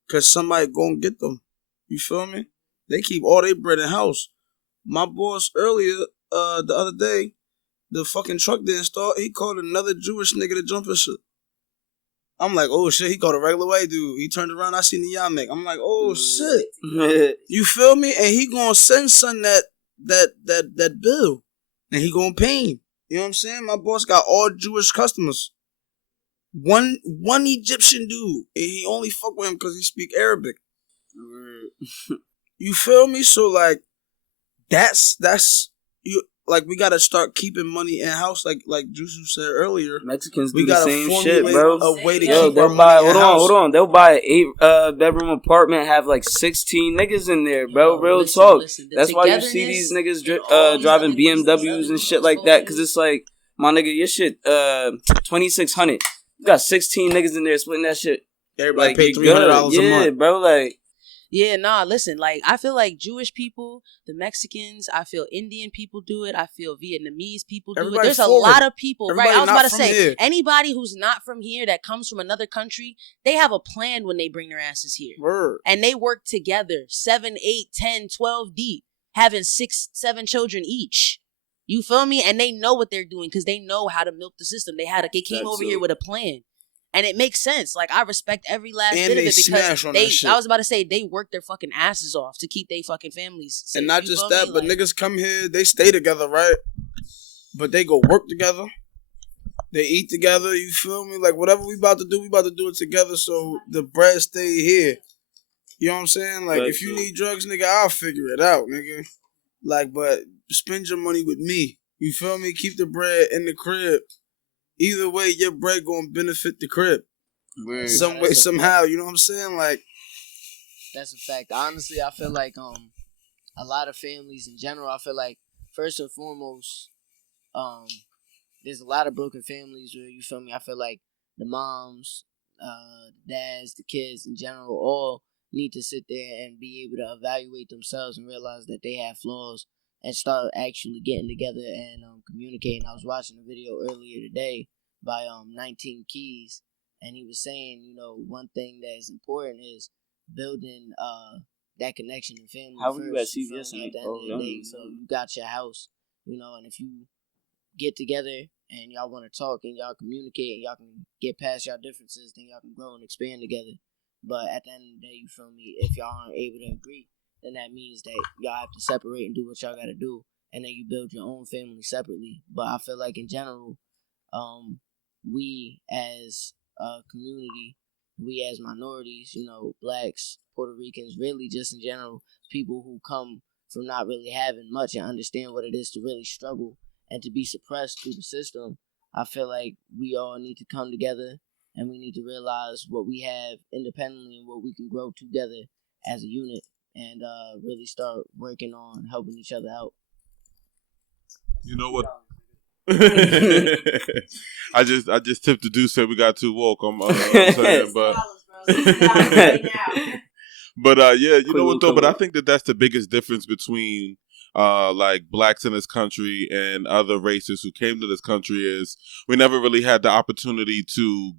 Because somebody gonna get them. You feel me? They keep all their bread in house. My boss earlier, the other day, the fucking truck didn't start. He called another Jewish nigga to jump his shit. I'm like, oh shit, he called a regular white dude. He turned around, I seen the Yamek. I'm like, oh shit. You feel me? And he gonna send son that bill. And he gonna pay him. You know what I'm saying? My boss got all Jewish customers. One Egyptian dude. And he only fuck with him because he speak Arabic. You feel me? So like that's you. Like, we gotta start keeping money in house, like Jutsu said earlier. Mexicans we do the same shit, bro. A way to keep our money in house. Hold on. They'll buy an 8-bedroom apartment, have like 16 niggas in there, bro. Real talk. That's why you see these niggas driving BMWs and shit like that, because it's like, my nigga, your shit, 2,600. You got 16 niggas in there splitting that shit. Everybody like, pay $300 a month. Yeah, bro, like. Yeah, nah, listen, like, I feel like Jewish people, the Mexicans, I feel Indian people do it, I feel Vietnamese people do it. There's a lot of people, right? I was about to say, anybody who's not from here that comes from another country, they have a plan when they bring their asses here. Word. And they work together, 7, 8, 10, 12 deep, having 6, 7 children each. You feel me? And they know what they're doing because they know how to milk the system. They came over here with a plan. And it makes sense. Like, I respect every last bit of it because I was about to say, they work their fucking asses off to keep their fucking families safe. And not just that, but niggas come here, they stay together, right? But they go work together. They eat together, you feel me? Like, whatever we about to do it together so the bread stay here. You know what I'm saying? Like, if you need drugs, nigga, I'll figure it out, nigga. Like, but spend your money with me. You feel me? Keep the bread in the crib. Either way, your bread gonna benefit the crib. Weird. Some way, somehow. You know what I'm saying? Like, that's a fact. Honestly, I feel like a lot of families in general, I feel like first and foremost, there's a lot of broken families where, you feel me, I feel like the moms, the dads, the kids in general all need to sit there and be able to evaluate themselves and realize that they have flaws and start actually getting together and communicating. I was watching a video earlier today by 19 Keys, and he was saying, you know, one thing that is important is building that connection in family. How were you at CVS? At the end of the day, so you got your house, you know, and if you get together and y'all want to talk and y'all communicate and y'all can get past y'all differences, then y'all can grow and expand together. But at the end of the day, you feel me, if y'all aren't able to agree, then that means that y'all have to separate and do what y'all got to do, and then you build your own family separately. But I feel like in general, we as a community, we as minorities, you know, blacks, Puerto Ricans, really just in general, people who come from not really having much and understand what it is to really struggle and to be suppressed through the system, I feel like we all need to come together and we need to realize what we have independently and what we can grow together as a unit. and really start working on helping each other out. You know what? I just tipped the dude, said we got too woke. I'm saying, but but yeah, you know what though? But I think that's the biggest difference between like blacks in this country and other races who came to this country is we never really had the opportunity to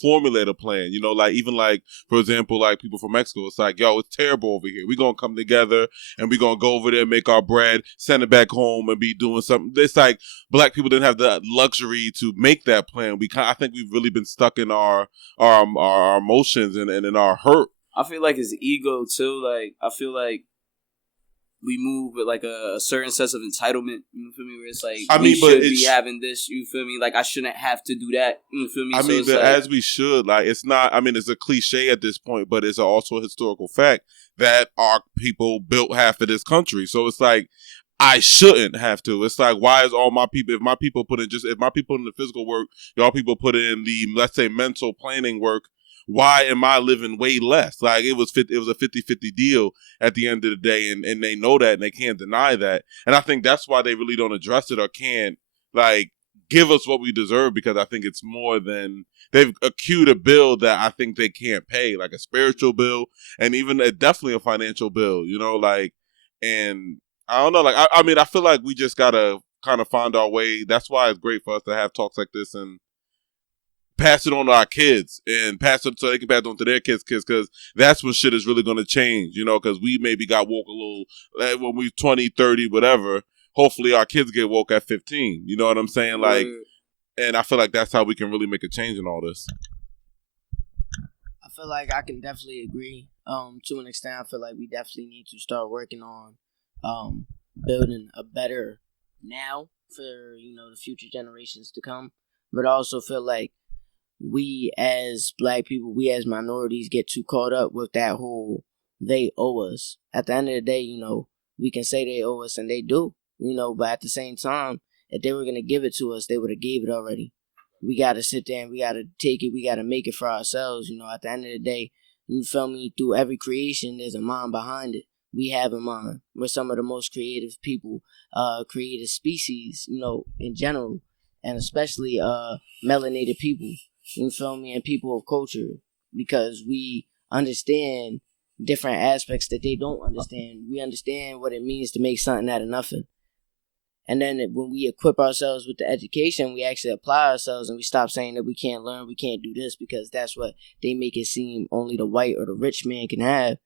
formulate a plan. You know, like even like, for example, like people from Mexico, it's like, yo, it's terrible over here. We're going to come together and we're going to go over there, make our bread, send it back home and be doing something. It's like black people didn't have the luxury to make that plan. I think we've really been stuck in our emotions and in our hurt. I feel like it's ego too. Like, I feel like we move with like a certain sense of entitlement, you feel me? Where it's like, we should be having this, you feel me? Like, I shouldn't have to do that, you feel me? I mean, but as we should, like, it's not, I mean, it's a cliche at this point, but it's also a historical fact that our people built half of this country. So it's like, I shouldn't have to. It's like, why is all my people, if my people put in the physical work, y'all people put in the, let's say, mental planning work, why am I living way less? Like, it was a 50-50 deal at the end of the day, and they know that, and they can't deny that. And I think that's why they really don't address it or can't, like, give us what we deserve, because I think it's more than, they've accrued a bill that I think they can't pay, like a spiritual bill, and even definitely a financial bill, you know, like, and I don't know, like, I mean, I feel like we just gotta kind of find our way. That's why it's great for us to have talks like this and pass it on to our kids and pass it so they can pass it on to their kids, because that's when shit is really going to change, you know, because we maybe got woke a little when we 20, 30, whatever. Hopefully our kids get woke at 15, you know what I'm saying? Like, and I feel like that's how we can really make a change in all this. I feel like I can definitely agree. To an extent, I feel like we definitely need to start working on building a better now for, you know, the future generations to come. But I also feel like we as black people, we as minorities get too caught up with that whole they owe us. At the end of the day, you know, we can say they owe us, and they do, you know, but at the same time, if they were going to give it to us, they would have gave it already. We got to sit there and we got to take it. We got to make it for ourselves, you know. At the end of the day, you feel me, through every creation, there's a mind behind it. We have a mind. We're some of the most creative people, creative species, you know, in general, and especially melanated people. You feel me? And people of culture, because we understand different aspects that they don't understand. We understand what it means to make something out of nothing. And then when we equip ourselves with the education, we actually apply ourselves, and we stop saying that we can't learn, we can't do this, because that's what they make it seem only the white or the rich man can have.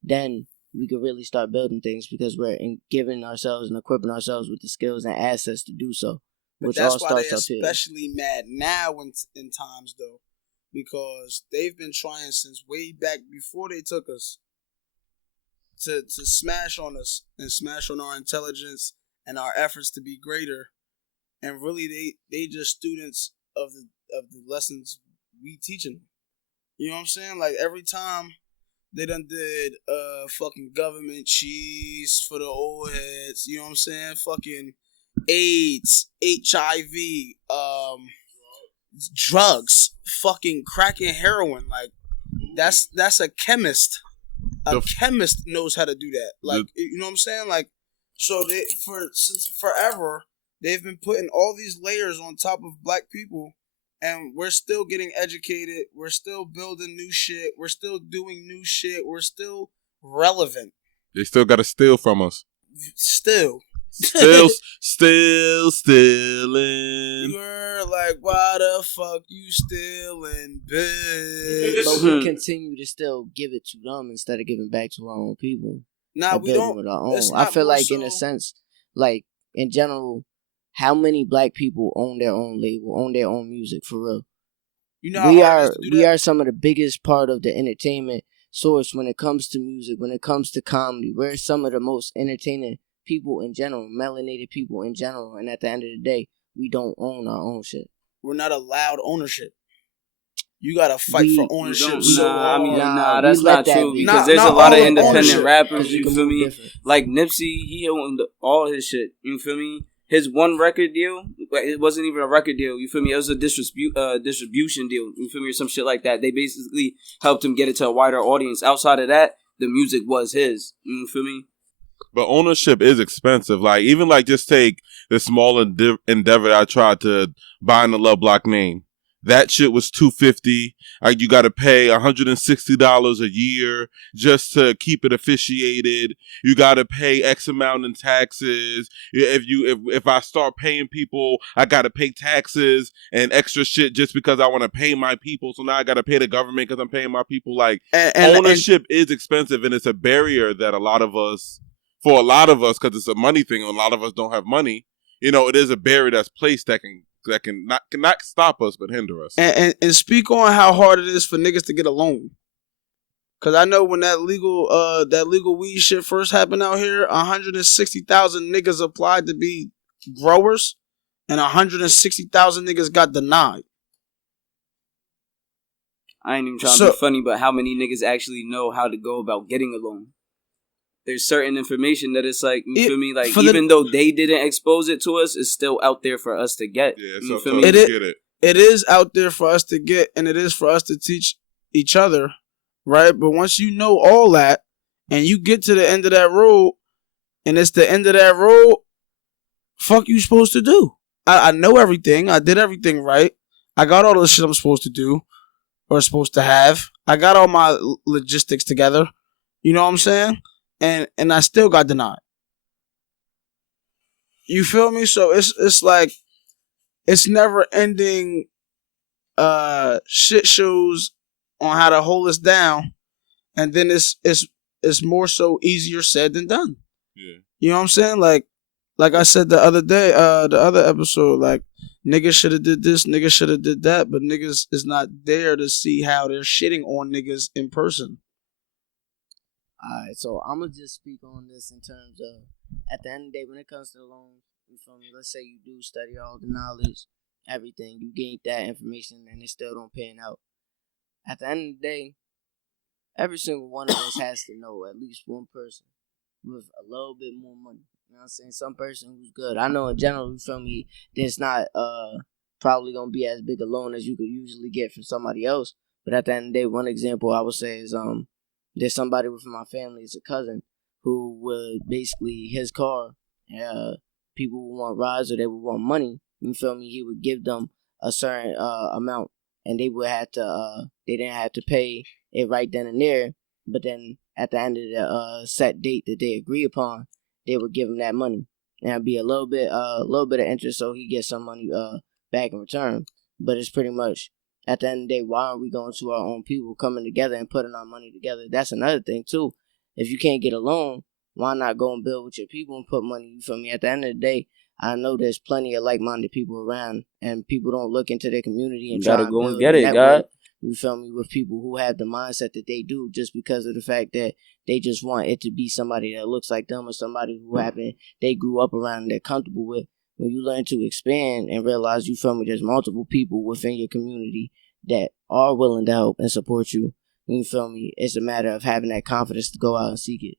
Then we could really start building things, because we're giving ourselves and equipping ourselves with the skills and assets to do so. But that's why they're especially mad now in times, though, because they've been trying since way back before they took us to smash on us and smash on our intelligence and our efforts to be greater. And really, they just students of the lessons we teaching them. You know what I'm saying? Like, every time they done did fucking government cheese for the old heads. You know what I'm saying? Fucking AIDS, HIV, drugs, fucking crack and heroin. Like, that's a chemist. A chemist knows how to do that. Like, you know what I'm saying? Like, so since forever, they've been putting all these layers on top of black people, and we're still getting educated. We're still building new shit. We're still doing new shit. We're still relevant. They still got to steal from us. Still stealing. You're like, why the fuck you stealing, bitch? But we continue to still give it to them instead of giving back to our own people. Nah, we don't. With our own. I feel like, in a sense, like, in general, how many black people own their own label, own their own music, for real? You know, we are some of the biggest part of the entertainment source when it comes to music, when it comes to comedy. We're some of the most entertaining people in general, melanated people in general, and at the end of the day, we don't own our own shit. We're not allowed ownership. You gotta fight for ownership. That's not true, because there's a lot of independent rappers, you feel me? Like Nipsey, he owned all his shit, you feel me? His one record deal, it wasn't even a record deal, you feel me? It was a distribution deal, you feel me, or some shit like that. They basically helped him get it to a wider audience. Outside of that, the music was his. You feel me? But ownership is expensive. Like, even like just take the small endeavor I tried to buy in the Love Block name. That shit was $250. Like, you got to pay $160 a year just to keep it officiated. You got to pay X amount in taxes. If I start paying people, I got to pay taxes and extra shit just because I want to pay my people. So now I got to pay the government because I'm paying my people. Like, ownership is expensive, and it's a barrier that for a lot of us, because it's a money thing, and a lot of us don't have money. You know, it is a barrier that's placed that can not stop us but hinder us. And speak on how hard it is for niggas to get a loan. Cause I know when that legal weed shit first happened out here, 160,000 niggas applied to be growers, and 160,000 niggas got denied. I ain't even trying to be funny, but how many niggas actually know how to go about getting a loan? There's certain information that it's like, you feel me? Like, even though they didn't expose it to us, it's still out there for us to get. Yeah, you feel me? It is out there for us to get, and it is for us to teach each other, right? But once you know all that, and you get to the end of that road, and it's the end of that road, fuck you supposed to do? I know everything. I did everything right. I got all the shit I'm supposed to do, or supposed to have. I got all my logistics together. You know what I'm saying? And I still got denied. You feel me? So it's like it's never ending shit shows on how to hold us down, and then it's more so easier said than done. Yeah. You know what I'm saying? Like I said the other day, the other episode, like, niggas should have did this, niggas should have did that, but niggas is not there to see how they're shitting on niggas in person. Alright, so I'm going to just speak on this in terms of, at the end of the day, when it comes to the loans, you feel me? Let's say you do study all the knowledge, everything, you gain that information, and it still don't pan out. At the end of the day, every single one of us has to know at least one person with a little bit more money. You know what I'm saying? Some person who's good. I know in general, you feel me, there's not probably going to be as big a loan as you could usually get from somebody else. But at the end of the day, one example I would say is there's somebody within my family, it's a cousin, who would basically, his car, people would want rides or they would want money. You feel me? He would give them a certain amount, and they would have to, they didn't have to pay it right then and there. But then at the end of the set date that they agree upon, they would give him that money, and it'd be a little bit of interest, so he gets some money back in return. But it's pretty much, at the end of the day, why aren't we going to our own people, coming together and putting our money together? That's another thing, too. If you can't get a loan, why not go and build with your people and put money, you feel me? At the end of the day, I know there's plenty of like-minded people around, and people don't look into their community and try to go and get it, God. You feel me? With people who have the mindset that they do, just because of the fact that they just want it to be somebody that looks like them, or somebody who they grew up around and they're comfortable with. When you learn to expand and realize, you feel me, there's multiple people within your community that are willing to help and support you. You feel me? It's a matter of having that confidence to go out and seek it.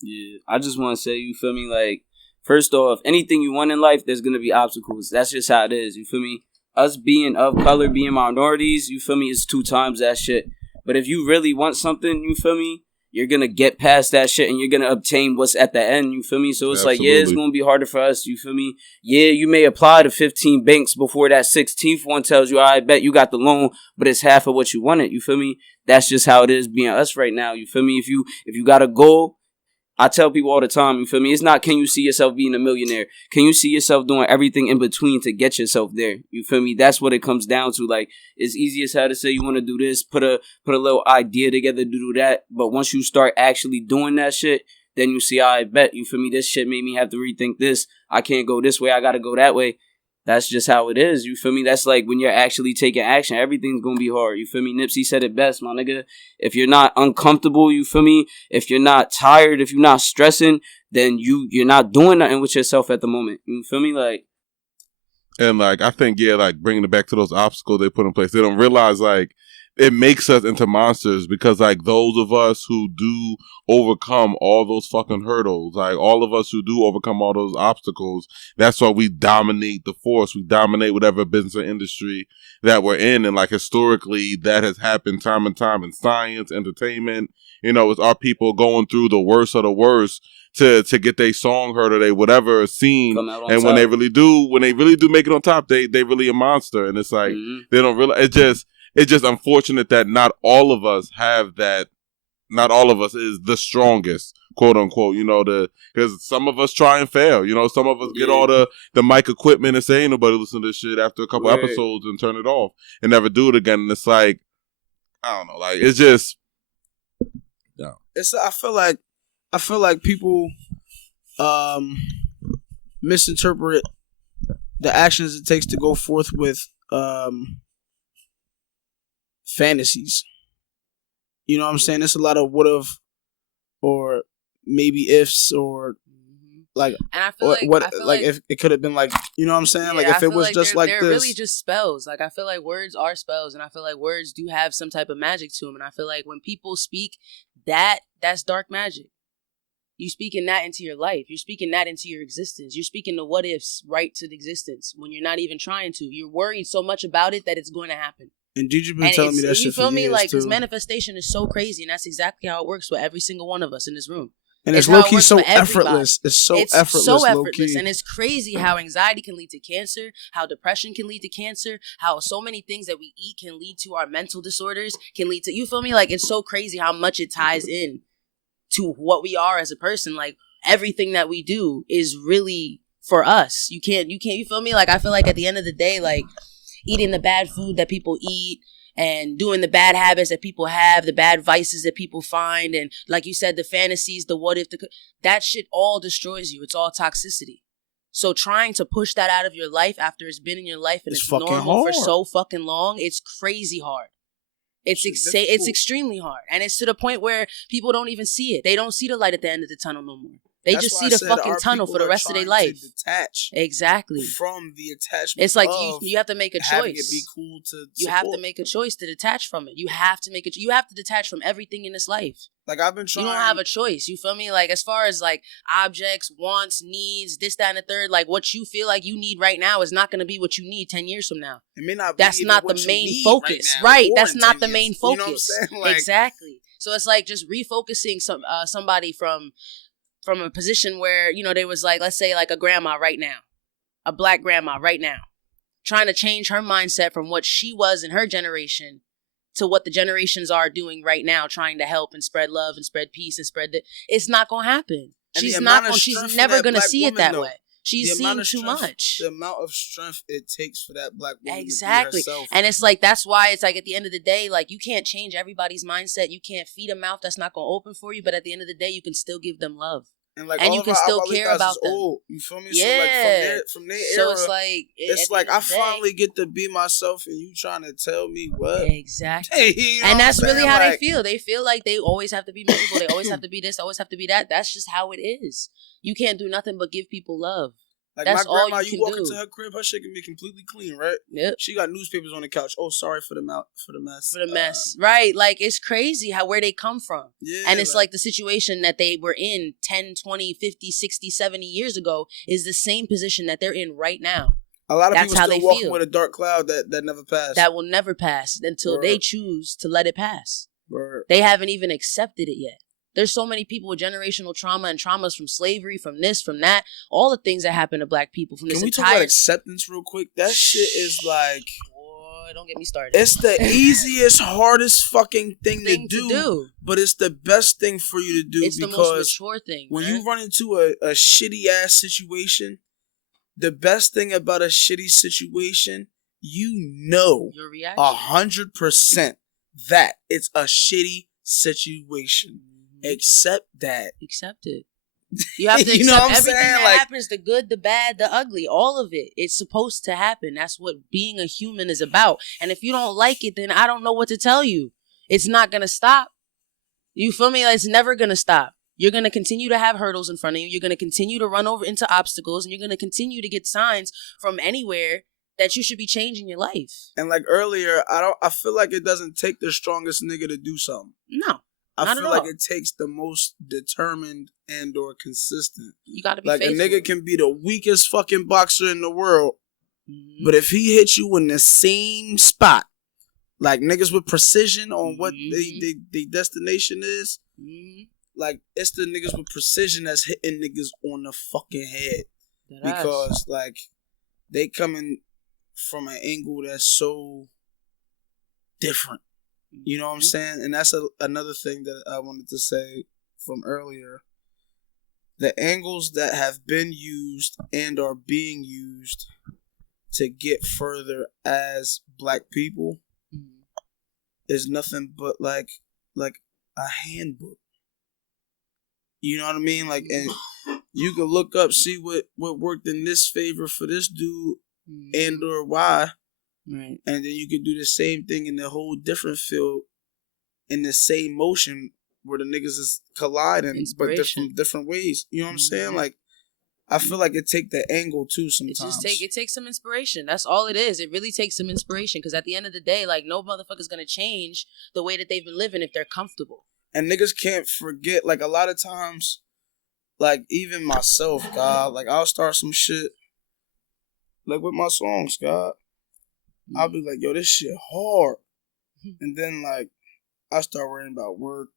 Yeah, I just want to say, you feel me, like, first off, anything you want in life, there's going to be obstacles. That's just how it is, you feel me? Us being of color, being minorities, you feel me, is 2 times that shit. But if you really want something, you feel me, you're going to get past that shit and you're going to obtain what's at the end, you feel me? So it's Absolutely. Like, yeah, it's going to be harder for us, you feel me? Yeah, you may apply to 15 banks before that 16th one tells you, I bet you got the loan, but it's half of what you wanted, you feel me? That's just how it is being us right now, you feel me? If you got a goal, I tell people all the time, you feel me? It's not, can you see yourself being a millionaire? Can you see yourself doing everything in between to get yourself there? You feel me? That's what it comes down to. Like, it's easy as hell to say you want to do this, put a little idea together to do that. But once you start actually doing that shit, then you see, I bet, you feel me? This shit made me have to rethink this. I can't go this way. I got to go that way. That's just how it is, you feel me? That's like when you're actually taking action, everything's gonna be hard, you feel me? Nipsey said it best, my nigga. If you're not uncomfortable, you feel me? If you're not tired, if you're not stressing, then you're not doing nothing with yourself at the moment, you feel me? Like, and like, I think, yeah, like, bringing it back to those obstacles they put in place, they don't realize, like, it makes us into monsters because like those of us who do overcome all those fucking hurdles, like all of us who do overcome all those obstacles, that's why we dominate the force. We dominate whatever business or industry that we're in. And like historically that has happened time and time in science, entertainment. You know, it's our people going through the worst of the worst to get their song heard or they whatever scene. And top. when they really do make it on top, they really a monster. And it's like they don't realize it's just unfortunate that not all of us have that. Not all of us is the strongest, quote unquote, you know, because some of us try and fail. You know, some of us get all the mic equipment and say ain't nobody listen to this shit after a couple episodes and turn it off and never do it again. And it's like, I don't know, like it's just I feel like people misinterpret the actions it takes to go forth with fantasies. You know what I'm saying? It's a lot of what if or maybe ifs or like, and I feel like if it could have been like, you know what I'm saying? Yeah, like if it was like just like they're this. They're really just spells. Like I feel like words are spells, and I feel like words do have some type of magic to them. And I feel like when people speak, that's dark magic. You speaking that into your life. You're speaking that into your existence. You're speaking the what ifs right to the existence when you're not even trying to. You're worried so much about it that it's going to happen. And DJ been telling me that shit for years, you feel me? Like, because too. manifestation is so crazy, and that's exactly how it works with every single one of us in this room. And it's low-key so effortless. It's so effortless, low-key. And it's crazy how anxiety can lead to cancer, how depression can lead to cancer, how so many things that we eat can lead to our mental disorders, can lead to, you feel me? Like, it's so crazy how much it ties in to what we are as a person. Like, everything that we do is really for us. You feel me? Like, I feel like at the end of the day, like, eating the bad food that people eat and doing the bad habits that people have, the bad vices that people find, and like you said, the fantasies, the what if, that shit all destroys you. It's all toxicity. So trying to push that out of your life after it's been in your life and it's normal hard. For so fucking long, it's crazy hard. It's extremely hard. And it's to the point where people don't even see it. They don't see the light at the end of the tunnel no more. They just see the fucking tunnel for the rest of their life. Detach exactly from the attachment. It's like you have to make a choice. It be cool to you have to make a choice to detach from it. You have to detach from everything in this life. Like I've been trying. You don't have a choice. You feel me? Like as far as like objects, wants, needs, this, that, and the third. Like what you feel like you need right now is not going to be what you need 10 years from now. It may not. That's not the main focus, right? That's not the main focus. You know what I'm saying? Like, exactly. So it's like just refocusing somebody from a position where, you know, they was like, let's say like a grandma right now, a black grandma right now, trying to change her mindset from what she was in her generation to what the generations are doing right now, trying to help and spread love and spread peace and it's not going to happen. She's never going to see it that way. She's seen too much. The amount of strength it takes for that black woman exactly. to be herself. And it's like, that's why it's like at the end of the day, like you can't change everybody's mindset. You can't feed a mouth that's not going to open for you. But at the end of the day, you can still give them love. And you can still care about them. Old, you feel me? Yeah. So like from their era, so it's like I finally get to be myself, and you trying to tell me what? Exactly. Hey, you know and that's really how like, they feel. They feel like they always have to be miserable. They always have to be this. Always have to be that. That's just how it is. You can't do nothing but give people love. Like that's my grandma, all you walk into her crib, her shit can be completely clean, right? Yep. She got newspapers on the couch. Oh, sorry for the mess. Right. Like, it's crazy where they come from. Yeah, and it's like the situation that they were in 10, 20, 50, 60, 70 years ago is the same position that they're in right now. A lot of people still walking with a dark cloud that never passed. That will never pass until they choose to let it pass. Word. They haven't even accepted it yet. There's so many people with generational trauma and traumas from slavery, from this, from that, all the things that happen to black people from this entire... Can we talk about acceptance real quick? That shit is like... Boy, don't get me started. It's the easiest, hardest fucking thing to do, but it's the best thing for you to do. It's the most mature thing. When you run into a shitty-ass situation, the best thing about a shitty situation, you know, your reaction 100% that it's a shitty situation. Accept that. Accept it. You have to accept everything that happens, the good, the bad, the ugly, all of it. It's supposed to happen. That's what being a human is about. And if you don't like it, then I don't know what to tell you. It's not going to stop. You feel me? It's never going to stop. You're going to continue to have hurdles in front of you. You're going to continue to run over into obstacles, and you're going to continue to get signs from anywhere that you should be changing your life. And like earlier, I feel like it doesn't take the strongest nigga to do something. No. I feel like it takes the most determined and or consistent. You gotta be like faithful. A nigga can be the weakest fucking boxer in the world, but if he hits you in the same spot, like niggas with precision on what they destination is, like it's the niggas with precision that's hitting niggas on the fucking head. Because like they coming from an angle that's so different. You know what I'm saying? And that's another thing that I wanted to say from earlier. The angles that have been used and are being used to get further as black people is nothing but like a handbook. You know what I mean? Like, and you can look up, see what worked in this favor for this dude and or why. Right. And then you can do the same thing in a whole different field in the same motion where the niggas is colliding, but different ways. You know what I'm saying? Like, I feel like it take the angle too sometimes. It takes some inspiration. That's all it is. It really takes some inspiration because at the end of the day, like, no motherfucker's gonna change the way that they've been living if they're comfortable. And niggas can't forget, like, a lot of times, like, even myself, God, like, I'll start some shit, like, with my songs, God. I'll be like, yo, this shit hard. And then, like, I start worrying about work,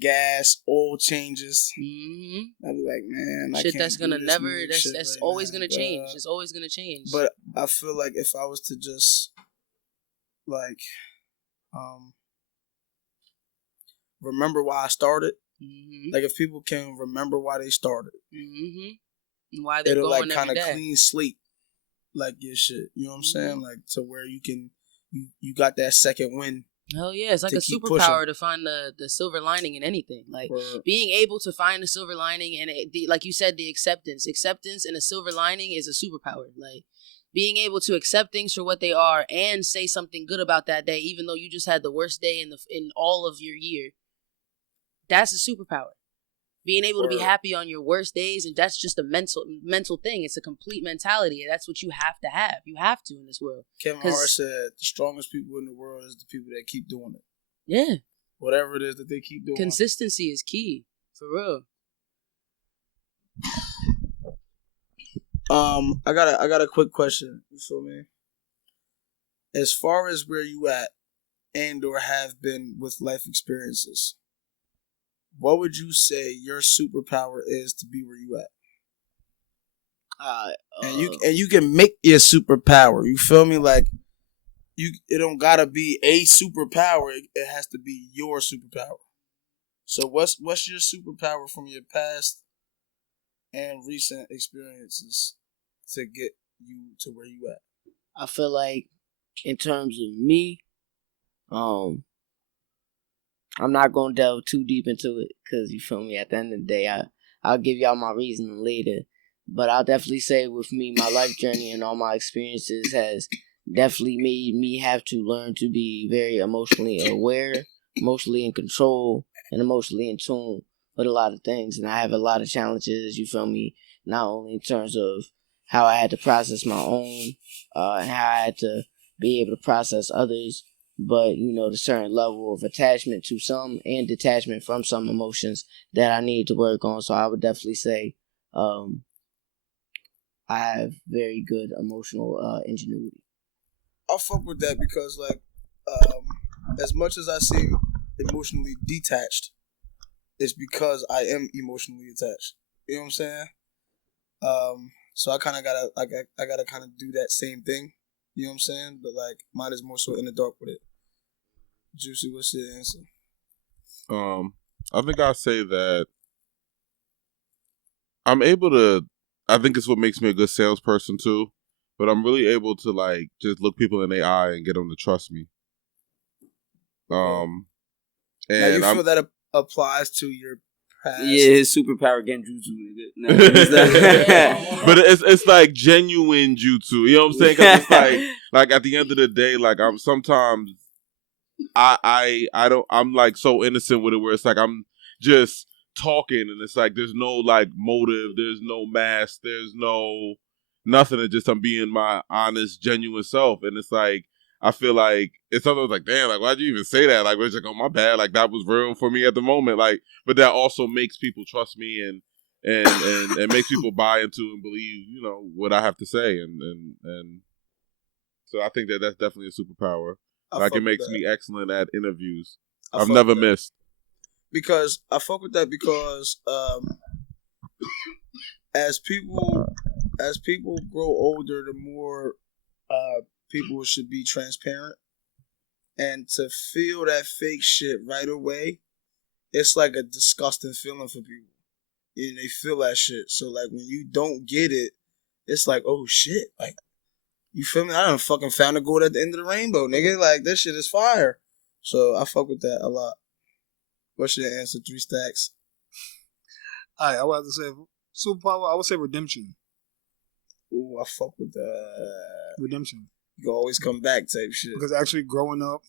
gas, oil changes. I'll be like, man, I shit can't that's gonna never, that's always gonna change. It's always gonna change. But I feel like if I was to just, like, remember why I started, like, if people can remember why they started, why they're it'll, going like, kind of day. clean slate, like, your shit. You know what I'm saying? Like, to where you can, you got that second win. Hell yeah, it's like a superpower to find the silver lining in anything. Like, being able to find the silver lining and like you said, the acceptance and a silver lining is a superpower. Like, being able to accept things for what they are and say something good about that day, even though you just had the worst day in all of your year. That's a superpower. Being able to be happy on your worst days, and that's just a mental thing. It's a complete mentality. That's what you have to have. You have to in this world. Kevin Hart said the strongest people in the world is the people that keep doing it. Yeah. Whatever it is that they keep doing. Consistency is key. For real. I got a quick question. You feel me? As far as where you at and or have been with life experiences, what would you say your superpower is to be where you at? And you can make your superpower. You feel me? Like, it don't gotta be a superpower. It has to be your superpower. So what's your superpower from your past and recent experiences to get you to where you at? I feel like in terms of me, I'm not going to delve too deep into it because, you feel me, at the end of the day, I'll give y'all my reason later. But I'll definitely say with me, my life journey and all my experiences has definitely made me have to learn to be very emotionally aware, emotionally in control, and emotionally in tune with a lot of things. And I have a lot of challenges, you feel me, not only in terms of how I had to process my own and how I had to be able to process others, but, you know, the certain level of attachment to some and detachment from some emotions that I need to work on. So I would definitely say I have very good emotional ingenuity. I'll fuck with that because, like, as much as I seem emotionally detached, it's because I am emotionally attached. You know what I'm saying? So I kind of gotta, like, I gotta kind of do that same thing. You know what I'm saying? But, like, mine is more so in the dark with it. Juicy, what's your answer? I think I'll say that I'm able to, I think it's what makes me a good salesperson too, but I'm really able to, like, just look people in their eye and get them to trust me. And now you feel that applies to your past? Yeah, his superpower getting jutsu. No, but it's like genuine jutsu. You know what I'm saying? Because it's like at the end of the day, like, I'm sometimes I'm like so innocent with it where it's like I'm just talking and it's like there's no, like, motive, there's no mask, there's no nothing. It's just I'm being my honest, genuine self. And it's like, I feel like it's sometimes like, damn, like, why'd you even say that? Like, it's like, oh, my bad. Like, that was real for me at the moment. Like, but that also makes people trust me and makes people buy into and believe, you know, what I have to say. And so I think that's definitely a superpower. Like, it makes me excellent at interviews. I've never missed. Because I fuck with that because as people grow older, the more people should be transparent. And to feel that fake shit right away, it's like a disgusting feeling for people. And they feel that shit. So like when you don't get it, it's like, oh shit. Like, you feel me? I done fucking found the gold at the end of the rainbow, nigga. Like, this shit is fire. So I fuck with that a lot. What's your answer, 3Stackz? I would have to say superpower. I would say redemption. Ooh, I fuck with that. Redemption. You can always come back type shit. Because actually growing up,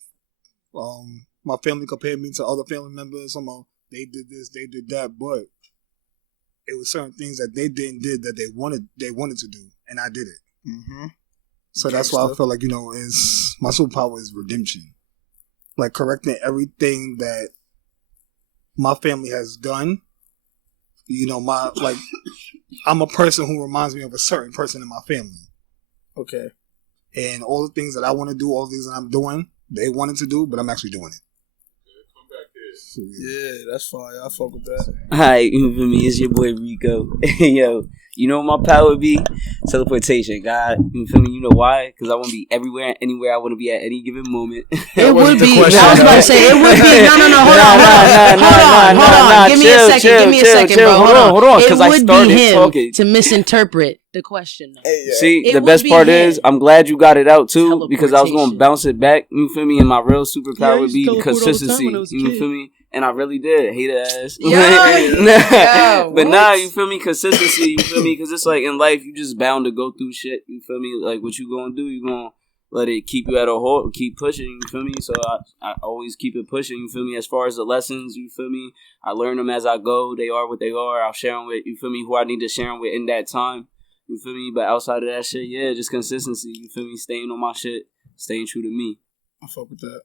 my family compared me to other family members. They did this, they did that, but it was certain things that they did that they wanted to do, and I did it. Mm-hmm. So that's why I feel like, is my superpower is redemption. Like correcting everything that my family has done. I'm a person who reminds me of a certain person in my family. Okay. And all the things that I want to do, all the things that I'm doing, they wanted to do, but I'm actually doing it. So, yeah, that's fine. I fuck with that. Hi, you feel me? It's your boy Rico. Yo, you know what my power would be? Teleportation. God, you feel me? You know why? Because I want to be everywhere and anywhere I want to be at any given moment. It would be. I was about to say it would be. No. Hold on. Give me a second, bro. Hold on. It would be him talking. to misinterpret the question. Hey, see, the best part is I'm glad you got it out too, because I was going to bounce it back. You feel me? And my real superpower would be consistency. You feel me? And I really did hate ass. But nah, you feel me? Consistency. You feel me? Because it's like in life, you just bound to go through shit. You feel me? Like what you gonna do? You gonna let it keep you at a halt, keep pushing. You feel me? So I always keep it pushing. You feel me? As far as the lessons, you feel me? I learn them as I go. They are what they are. I'll share them with, you feel me, who I need to share them with in that time. You feel me? But outside of that shit, yeah, just consistency. You feel me? Staying on my shit, staying true to me. I fuck with that.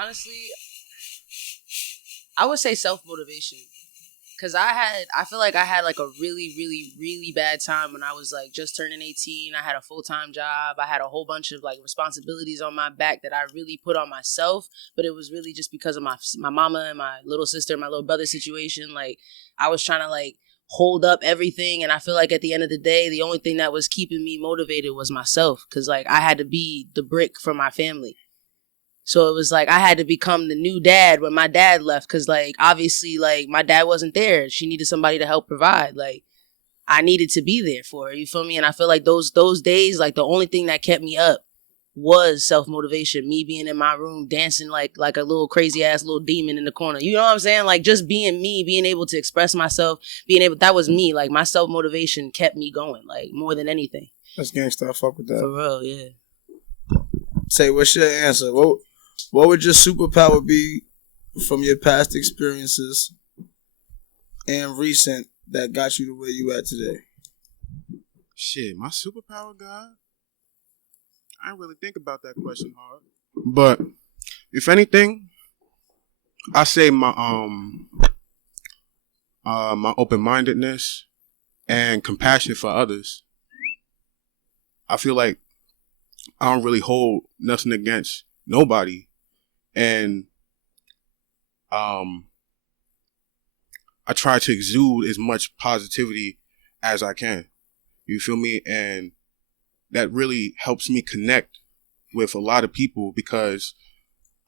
Honestly, I would say self-motivation. Because I feel like I had like a really, really, really bad time when I was like just turning 18. I had a full-time job. I had a whole bunch of like responsibilities on my back that I really put on myself. But it was really just because of my mama and my little sister and my little brother situation. Like I was trying to like hold up everything. And I feel like at the end of the day, the only thing that was keeping me motivated was myself. Because like I had to be the brick for my family. So it was like I had to become the new dad when my dad left, because like obviously like my dad wasn't there. She needed somebody to help provide. Like I needed to be there for her. You feel me? And I feel like those days, like the only thing that kept me up was self-motivation. Me being in my room dancing like a little crazy ass little demon in the corner. You know what I'm saying? Like just being me, being able to express myself, that was me. Like my self-motivation kept me going, like more than anything. That's gangsta. I fuck with that. For real, yeah. Say, what's your answer? What would your superpower be from your past experiences and recent that got you to where you at today? Shit, my superpower, God? I didn't really think about that question hard. But if anything, I say my my open-mindedness and compassion for others. I feel like I don't really hold nothing against nobody. And I try to exude as much positivity as I can. You feel me? And that really helps me connect with a lot of people, because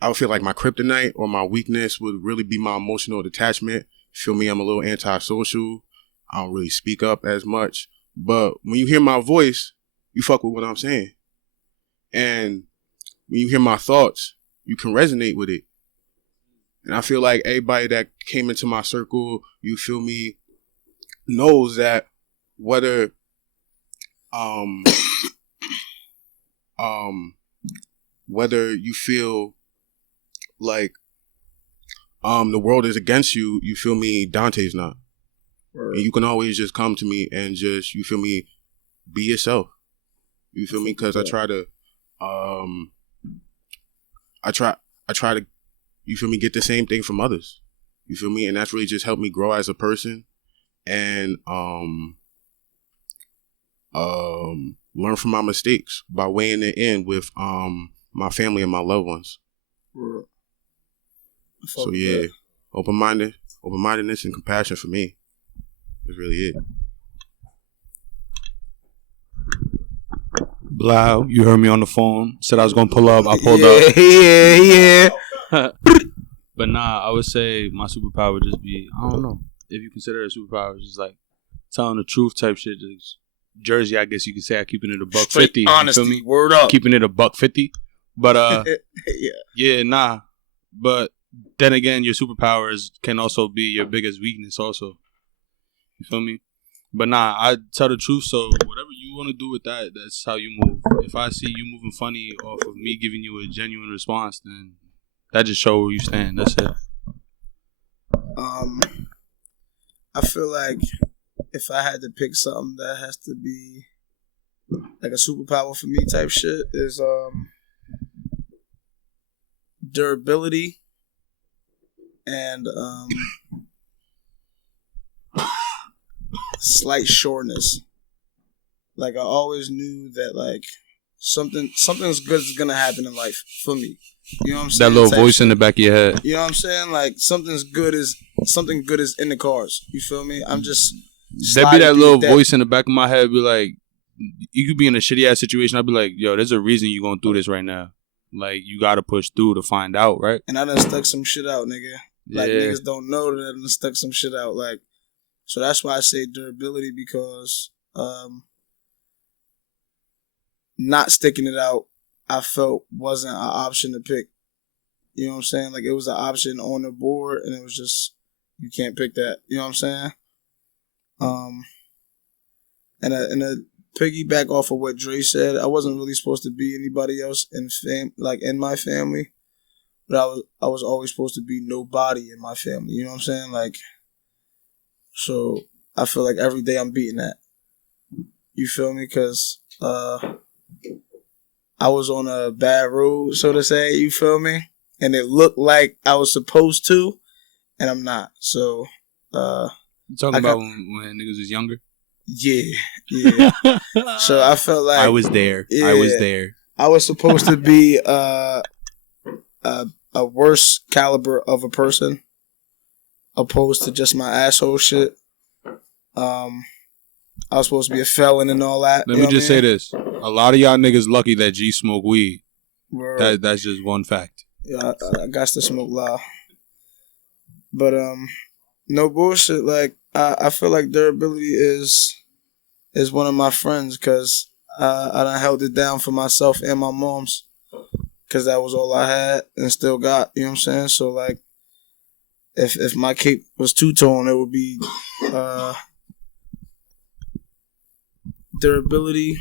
I would feel like my kryptonite or my weakness would really be my emotional detachment. Feel me? I'm a little antisocial. I don't really speak up as much. But when you hear my voice, you fuck with what I'm saying. And when you hear my thoughts, you can resonate with it. And I feel like everybody that came into my circle, you feel me, knows that whether whether you feel like the world is against you, you feel me, Dante's not. And you can always just come to me and just, you feel me, be yourself. You feel me? Because I try to, you feel me, get the same thing from others. You feel me? And that's really just helped me grow as a person and learn from my mistakes by weighing it in with my family and my loved ones. So yeah, open-mindedness and compassion for me is really it. Blou, you heard me on the phone. Said I was gonna pull up. I pulled up. Yeah. But nah, I would say my superpower would just be, I don't know, if you consider it a superpower, it's just like telling the truth type shit. Just Jersey, I guess you could say, I keeping it $1.50. Honesty, you feel me? Word up. Keeping it $1.50. But yeah, nah. But then again, your superpowers can also be your biggest weakness also. You feel me? But nah, I tell the truth, so whatever you want to do with that, that's how you move. If I see you moving funny off of me giving you a genuine response, then that just shows where you stand. That's it. I feel like if I had to pick something that has to be like a superpower for me type shit is durability and slight shortness. Like I always knew that like something's good is gonna happen in life for me. You know what I'm saying? That little voice in the back of your head. You know what I'm saying? Like something good is in the cars. You feel me? I'm just there be that little voice in the back of my head be like, you could be in a shitty ass situation. I'd be like, yo, there's a reason you going through this right now. Like you gotta push through to find out, right? And I done stuck some shit out, nigga. Like niggas don't know that I done stuck some shit out. Like, so that's why I say durability, because not sticking it out, I felt wasn't an option to pick. You know what I'm saying? Like it was an option on the board, and it was just you can't pick that. You know what I'm saying? And a piggyback off of what Dre said, I wasn't really supposed to be anybody else in my family, but I was always supposed to be nobody in my family. You know what I'm saying? Like, so I feel like every day I'm beating that. You feel me? Because I was on a bad road, so to say. You feel me? And it looked like I was supposed to, and I'm not. So, you talking about when niggas was younger? Yeah. So I felt like I was there. Yeah, I was there. I was supposed to be a worse caliber of a person, opposed to just my asshole shit. I was supposed to be a felon and all that. Let me just say this: a lot of y'all niggas lucky that G smoke weed. That's just one fact. Yeah, I got to smoke loud. But no bullshit. Like I feel like durability is one of my friends, because I done held it down for myself and my mom's, because that was all I had and still got. You know what I'm saying? So like, if my cape was two-tone, it would be durability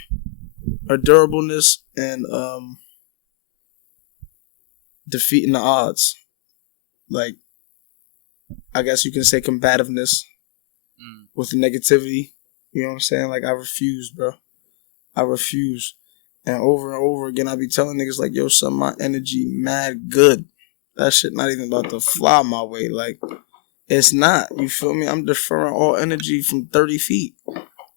or durableness and defeating the odds. Like, I guess you can say combativeness with negativity. You know what I'm saying? Like, I refuse, bro. I refuse. And over again, I be telling niggas like, yo, son, my energy mad good. That shit not even about to fly my way. Like, it's not. You feel me? I'm deferring all energy from 30 feet.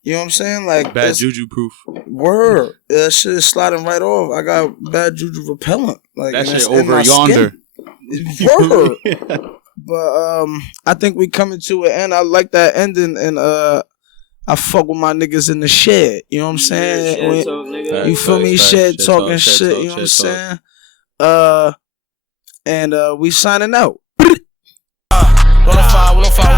You know what I'm saying? Like, bad juju proof. Word. That shit is sliding right off. I got bad juju repellent. Like, that shit over yonder. Word. But I think we coming to an end. I like that ending, and I fuck with my niggas in the shed. You know what I'm saying? You feel me? Shed talking shit. You know what I'm saying? And we signing out. 105, 105,